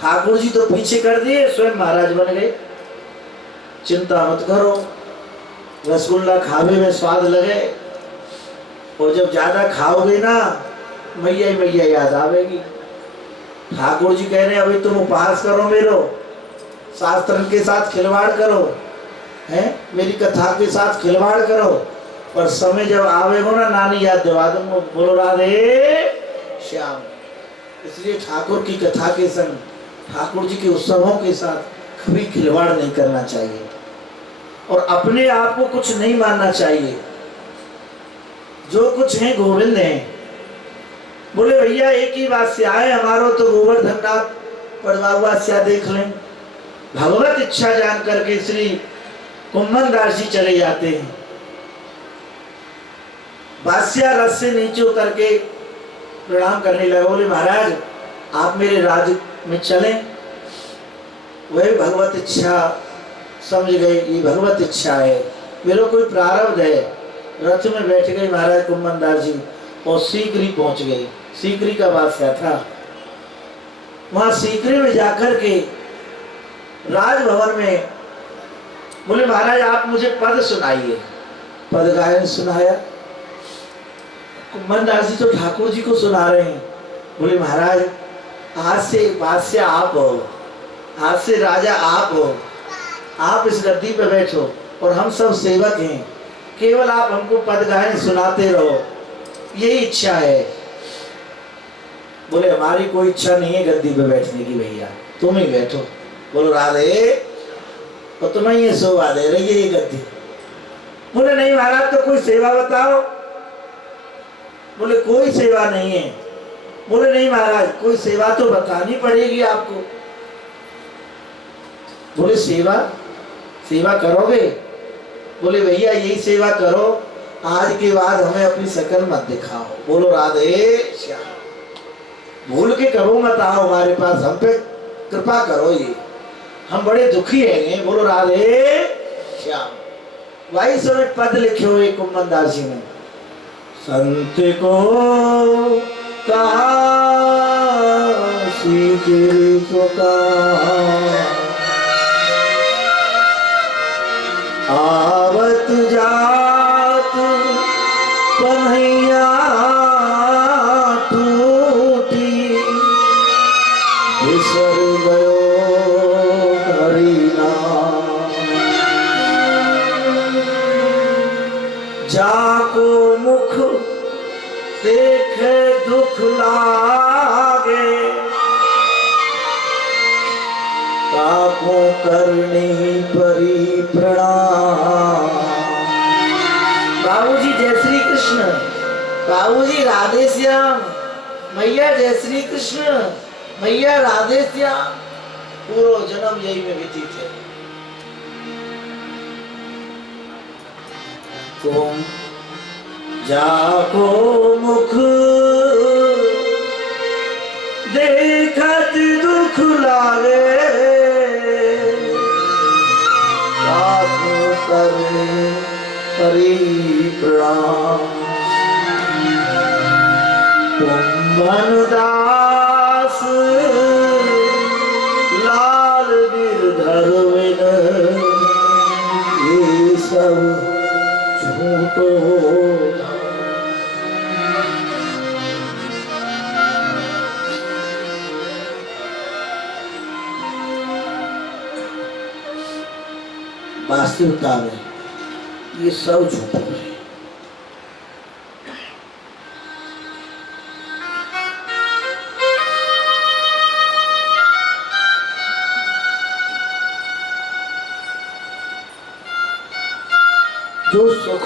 ठाकुर जी तो पीछे कर दिए, स्वयं महाराज बन गए। चिंता मत करो, रसगुल्ला खावे में स्वाद लगे और जब ज्यादा खाओगे ना मैया मैया याद आवेगी। ठाकुर जी कह रहे हैं अभी तुम उपहास करो, मेरो शास्त्र के साथ खिलवाड़ करो, हैं मेरी कथा के साथ खिलवाड़ करो, और समय जब आवेगो ना नानी याद दिला दूंगा। बोलो राधे श्याम। इसलिए ठाकुर की कथा के संग, ठाकुर जी के उत्सवों के साथ कभी खिलवाड़ नहीं करना चाहिए और अपने आप को कुछ नहीं मानना चाहिए। जो कुछ है गोविंद है। बोले भैया एक ही बात से आए, हमारो तो गोवर्धन नाथ पड़वा हुआ स्या देख लें। भगवत इच्छा जान करके श्री कुंभनदास जी चले जाते हैं। बादशाह रथ से नीचे उतर के प्रणाम करने लगे। बोले महाराज आप मेरे राज में चलें। वही भगवत इच्छा समझ गए, ये भगवत इच्छा है, मेरा कोई प्रारब्ध है। रथ में बैठ गए महाराज कुंभनदास जी और सीकरी पहुंच गए। सीकरी का बादशाह था। वहां सीकरी में जाकर के राजभवन में बोले महाराज आप मुझे पद सुनाइए। पद गायन सुनाया। कुंभनदास जी तो ठाकुर जी को सुना रहे हैं। बोले महाराज आज से बादशाह आप हो, आज से राजा आप हो, आप इस गद्दी पे बैठो और हम सब सेवक हैं, केवल आप हमको पद गायन सुनाते रहो, यही इच्छा है। बोले हमारी कोई इच्छा नहीं है गद्दी पे बैठने की, भैया तुम ही बैठो। बोलो राधे, और तुम्हें ये शोभा दे रही है ये गद्दी। बोले नहीं महाराज तो कोई सेवा बताओ। बोले कोई सेवा नहीं है। बोले नहीं महाराज कोई सेवा तो बतानी पड़ेगी आपको। बोले सेवा, सेवा करोगे? बोले भैया यही सेवा करो, आज के बाद हमें अपनी शकल मत दिखाओ। बोलो राधे श्याम। भूल के करो मत आओ हमारे पास, हम पे कृपा करो, ये हम बड़े दुखी हैं। बोलो राधे श्याम। वही समय पद लिखे हुए कुंभनदास जी ने। संत को कहा सीकरी को कहा, आवत जात पन्हैया टूटी, बिसर गयो हरि नाम। जाको मुख देखे दुख लागे, ताको करनी परी प्रणाम। बाबूजी जय श्री कृष्ण, बाबूजी राधे श्याम, मैया जय श्री कृष्ण, मैया राधे श्याम। पूरा जन्म यही में व्यतीत है। तुम जाको मुख देखत दुख लागे, करे हरि प्रणाम। कुंभनदास लाल गिरधर विन सब झूठो वास्तविकता में ये सब झूठो है। जो सुख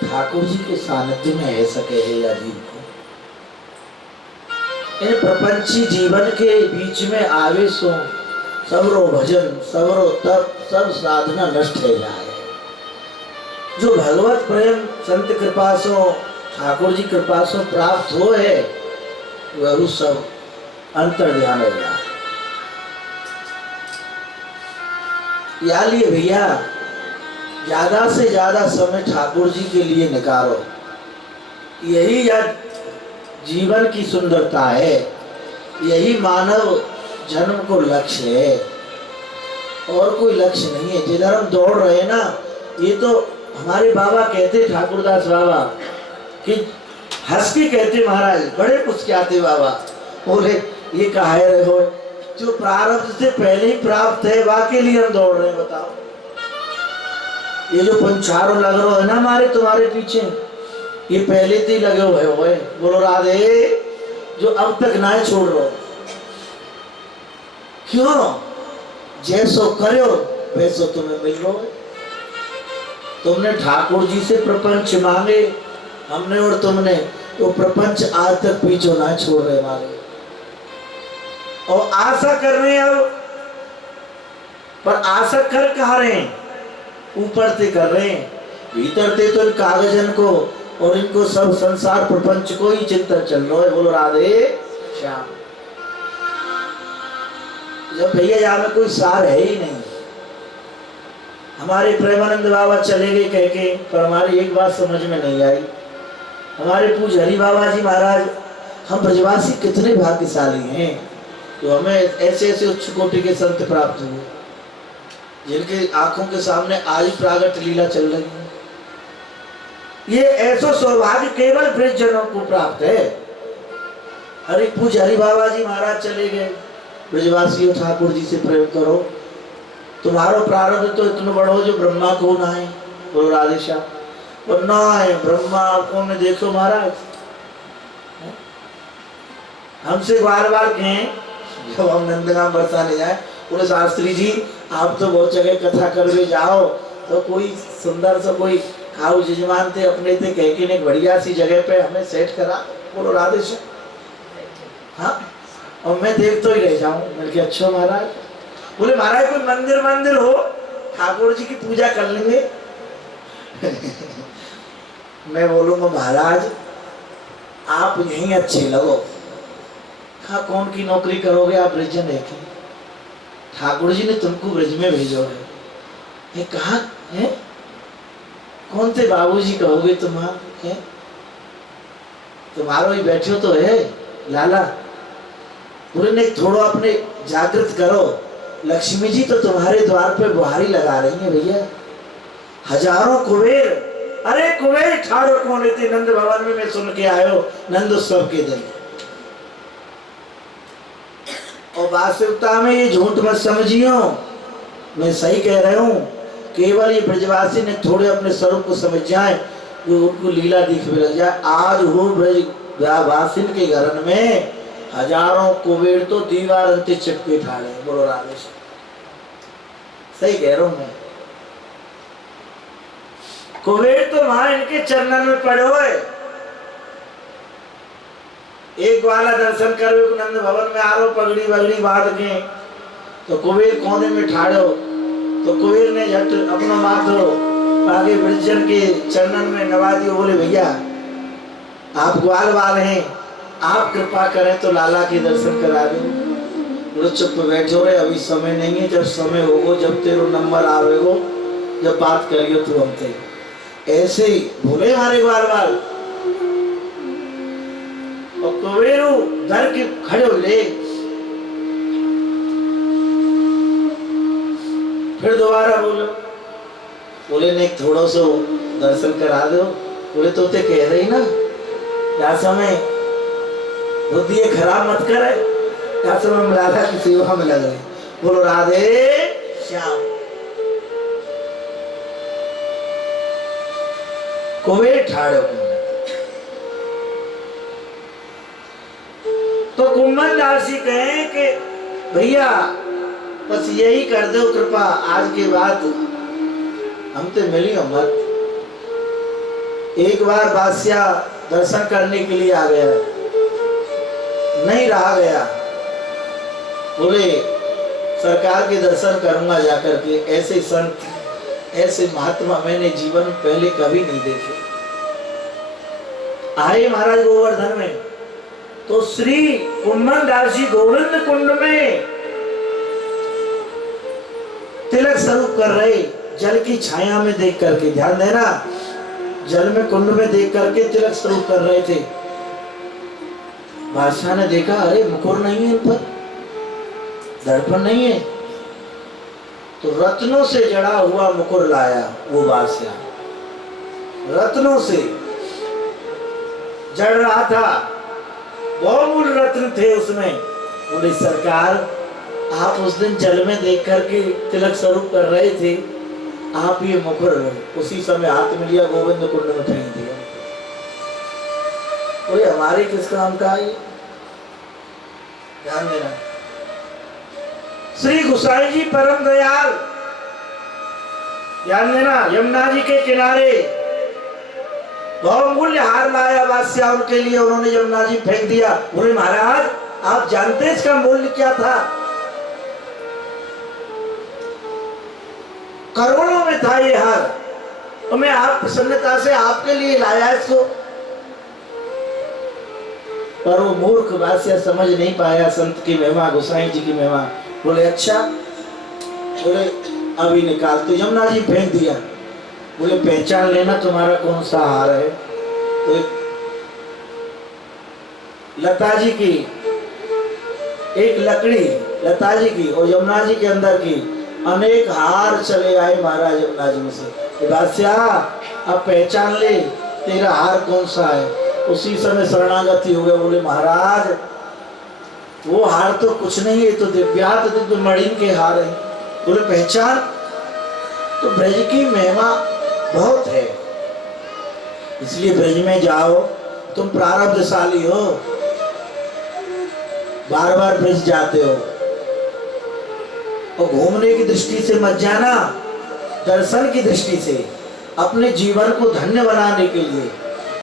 ठाकुर जी के सानिध्य में है सके है या जीव को, इन प्रपंची जीवन के बीच में आवे सो सबरो भजन सबरो तप सब साधना नष्ट है जाए। जो भगवत प्रेम संत कृपा सो ठाकुर जी कृपा सो प्राप्त हो है वह सब अंतर ध्यान है जाए। या लिए भैया ज्यादा से ज्यादा समय ठाकुर जी के लिए निकालो, यही या जीवन की सुंदरता है, यही मानव जन्म को लक्ष्य है और कोई लक्ष्य नहीं है। जिधर हम दौड़ रहे हैं ना, ये तो हमारे बाबा कहते ठाकुरदास बाबा कि हंस के कहते महाराज बड़े पुस्क्याते बाबा, बोले ये कहा रहे हो जो प्रारब्ध से पहले ही प्राप्त है वाके लिए हम दौड़ रहे हैं। बताओ ये जो पंचारों लग रहे है ना हमारे तुम्हारे पीछे, ये पहले से ही लगे हुए हो। बोलो राधे, जो अब तक ना छोड़ रहे हो। क्यों? जैसो करो वैसो तुम्हें मिल रहा है। तुमने ठाकुर जी से प्रपंच मांगे, हमने और तुमने तो प्रपंच आज तक पीछे ना छोड़ रहे हमारे, और आशा कर रहे हैं अब, पर आशा कर कहा रहे हैं, ऊपर से कर रहे हैं, भीतर से तो इन कागजन को और इनको सब संसार प्रपंच को ही चिंतन चल रहा है। बोलो राधे श्याम। जब भैया यहाँ में कोई सार है ही नहीं। हमारे प्रेमानंद बाबा चले गए कह के, पर हमारी एक बात समझ में नहीं आई। हमारे पूज्य हरि बाबा जी महाराज, हम ब्रजवासी कितने भाग्यशाली हैं तो हमें ऐसे ऐसे उच्च कोटि के संत प्राप्त हुए, जिनके आंखों के सामने आज प्रागट लीला चल रही है। ये ऐसा सौभाग्य केवल ब्रज जनों को प्राप्त है। हरि पूज्य हरि बाबा जी महाराज चले गए, ब्रजवासियों ठाकुर जी से प्रेम करो, तुम्हारो प्रारब्ध तो इतना बड़ा हो जो ब्रह्मा को ना है। बोलो राधे श्याम। और ना है ब्रह्मा को ने देखो महाराज, हमसे बार बार कहें जब हम नंदगांव बरसाने जाए, बोले शास्त्री जी आप तो बहुत जगह कथा करवे जाओ, तो कोई सुंदर सा कोई खाऊ जजमान थे अपने थे कह के एक बढ़िया सी जगह पे हमें सेट करा। बोलो राधे श्याम। हाँ, और मैं देख तो ही रह जाऊं। मैंने कहा अच्छा महाराज। बोले महाराज कोई मंदिर हो, ठाकुर जी की पूजा कर लेंगे। मैं बोलूंगा महाराज आप यहीं अच्छे लगो। हाँ, कौन की नौकरी करोगे आप? ब्रज में रह, ठाकुर जी ने तुमको ब्रज में भेजो है। कहा है? कौन थे बाबूजी कहोगे तुम्हारे? तुम्हारो ही बैठो तो है लाला। बोले नहीं, थोड़ा अपने जागृत करो, लक्ष्मी जी तो तुम्हारे द्वार पे बुहारी लगा रही है भैया। हजारों कुबेर, अरे कुबेर ठाड़ो कौन थे नंद भवन में, मैं सुन के आयो नंद उत्सव के दिन। और वास्तविकता में ये झूठ मत समझियो, मैं सही कह रहा हूँ। केवल ये ब्रजवासी ने थोड़े अपने स्वरूप को समझ जाए, जो उनको लीला दिखने लग जाए। आज वो ब्रजवासिन के घर में हजारों कुबेर तो दीवार अंते चिपके ठाड़े। बोलो राधे, सही कह रहा हूँ मैं। कुबेर तो वहां इनके चरणन में पड़े हुए। एक वाला दर्शन करो नंद भवन में आ रो, पगड़ी बगड़ी बांध के, तो कुबेर कोने में ठाड़ो, तो कुबेर ने झट अपना माथो आगे ब्रजजन के चरणन में नवा दियो। बोले भैया आप ग्वाल वाल हैं, आप कृपा करें तो लाला के दर्शन करा दो। बोले चुप बैठो रे, अभी समय नहीं है, जब समय होगो, जब तेरो नंबर आवेगो, जब बात करियो तू हमसे। ऐसे ही बोले हमारे ग्वाल वाल। और कुबेरू डर के खड़े हो ले, फिर दोबारा बोलो। बोले नहीं थोड़ा सो दर्शन करा दो। बोले तो ते कह रही ना क्या समय बुद्धि खराब मत करे, क्या समय में राधा की सेवा में लग रही। बोलो राधे श्याम। कोवे ठाड़ो तो कुम्मन दासी कहे कि भैया बस यही कर दो कृपा, आज के बाद हम तो मिलियो मत। एक बार बादशाह दर्शन करने के लिए आ गया, नहीं रहा गया। बोले सरकार के दर्शन करूंगा जाकर के। ऐसे संत ऐसे महात्मा मैंने जीवन में पहले कभी नहीं देखे। आए महाराज गोवर्धन में तो श्री कुम्मन दास जी गोविंद कुंड में तिलक स्वरूप कर रहे, जल की छाया में देख करके, ध्यान देना, जल में कुंड में देख करके तिलक स्वरूप कर रहे थे। बादशाह ने देखा अरे मुकुर नहीं है इन पर, दर्पण नहीं है, तो रत्नों से जड़ा हुआ मुकुर लाया। वो बादशाह रत्नों से जड़ रहा था, बहुमूल्य रत्न थे उसमें। बोले सरकार आप उस दिन जल में देख करके तिलक स्वरूप कर रहे थे, आप ये मुकुर उसी समय हाथ में लिया, गोविंद कुंड में फेंक दिया। बोले हमारे किस काम का है? ध्यान देना, श्री गुसाई जी परम दयाल, ध्यान देना, यमुना जी के किनारे बहुमूल्य हार लाया बादशाह उनके लिए, उन्होंने यमुना जी फेंक दिया। बोले महाराज आप जानते इसका मूल्य क्या था? करोड़ों में था ये हार, तो मैं आप प्रसन्नता से आपके लिए लाया इसको। पर वो मूर्ख बादशाह समझ नहीं पाया संत की महिमा, गोसाई जी की महिमा। बोले अच्छा, बोले अभी निकाल, तो यमुना जी फेंक दिया। बोले पहचान लेना तुम्हारा कौन सा हार है। तो लता जी की एक लकड़ी, लता जी की और यमुना जी के अंदर की अनेक हार चले आए महाराज यमुना जी में से। बादशाह अब पहचान ले तेरा हार कौन सा है। उसी समय शरणागति हो गया। बोले महाराज वो हार तो कुछ नहीं है, तो दिव्यात दिव्य मणिन के हार है। बोले पहचान। तो ब्रज की महिमा बहुत है, इसलिए ब्रज में जाओ, तुम प्रारब्धशाली हो, बार बार ब्रज जाते हो। और घूमने की दृष्टि से मत जाना, दर्शन की दृष्टि से, अपने जीवन को धन्य बनाने के लिए।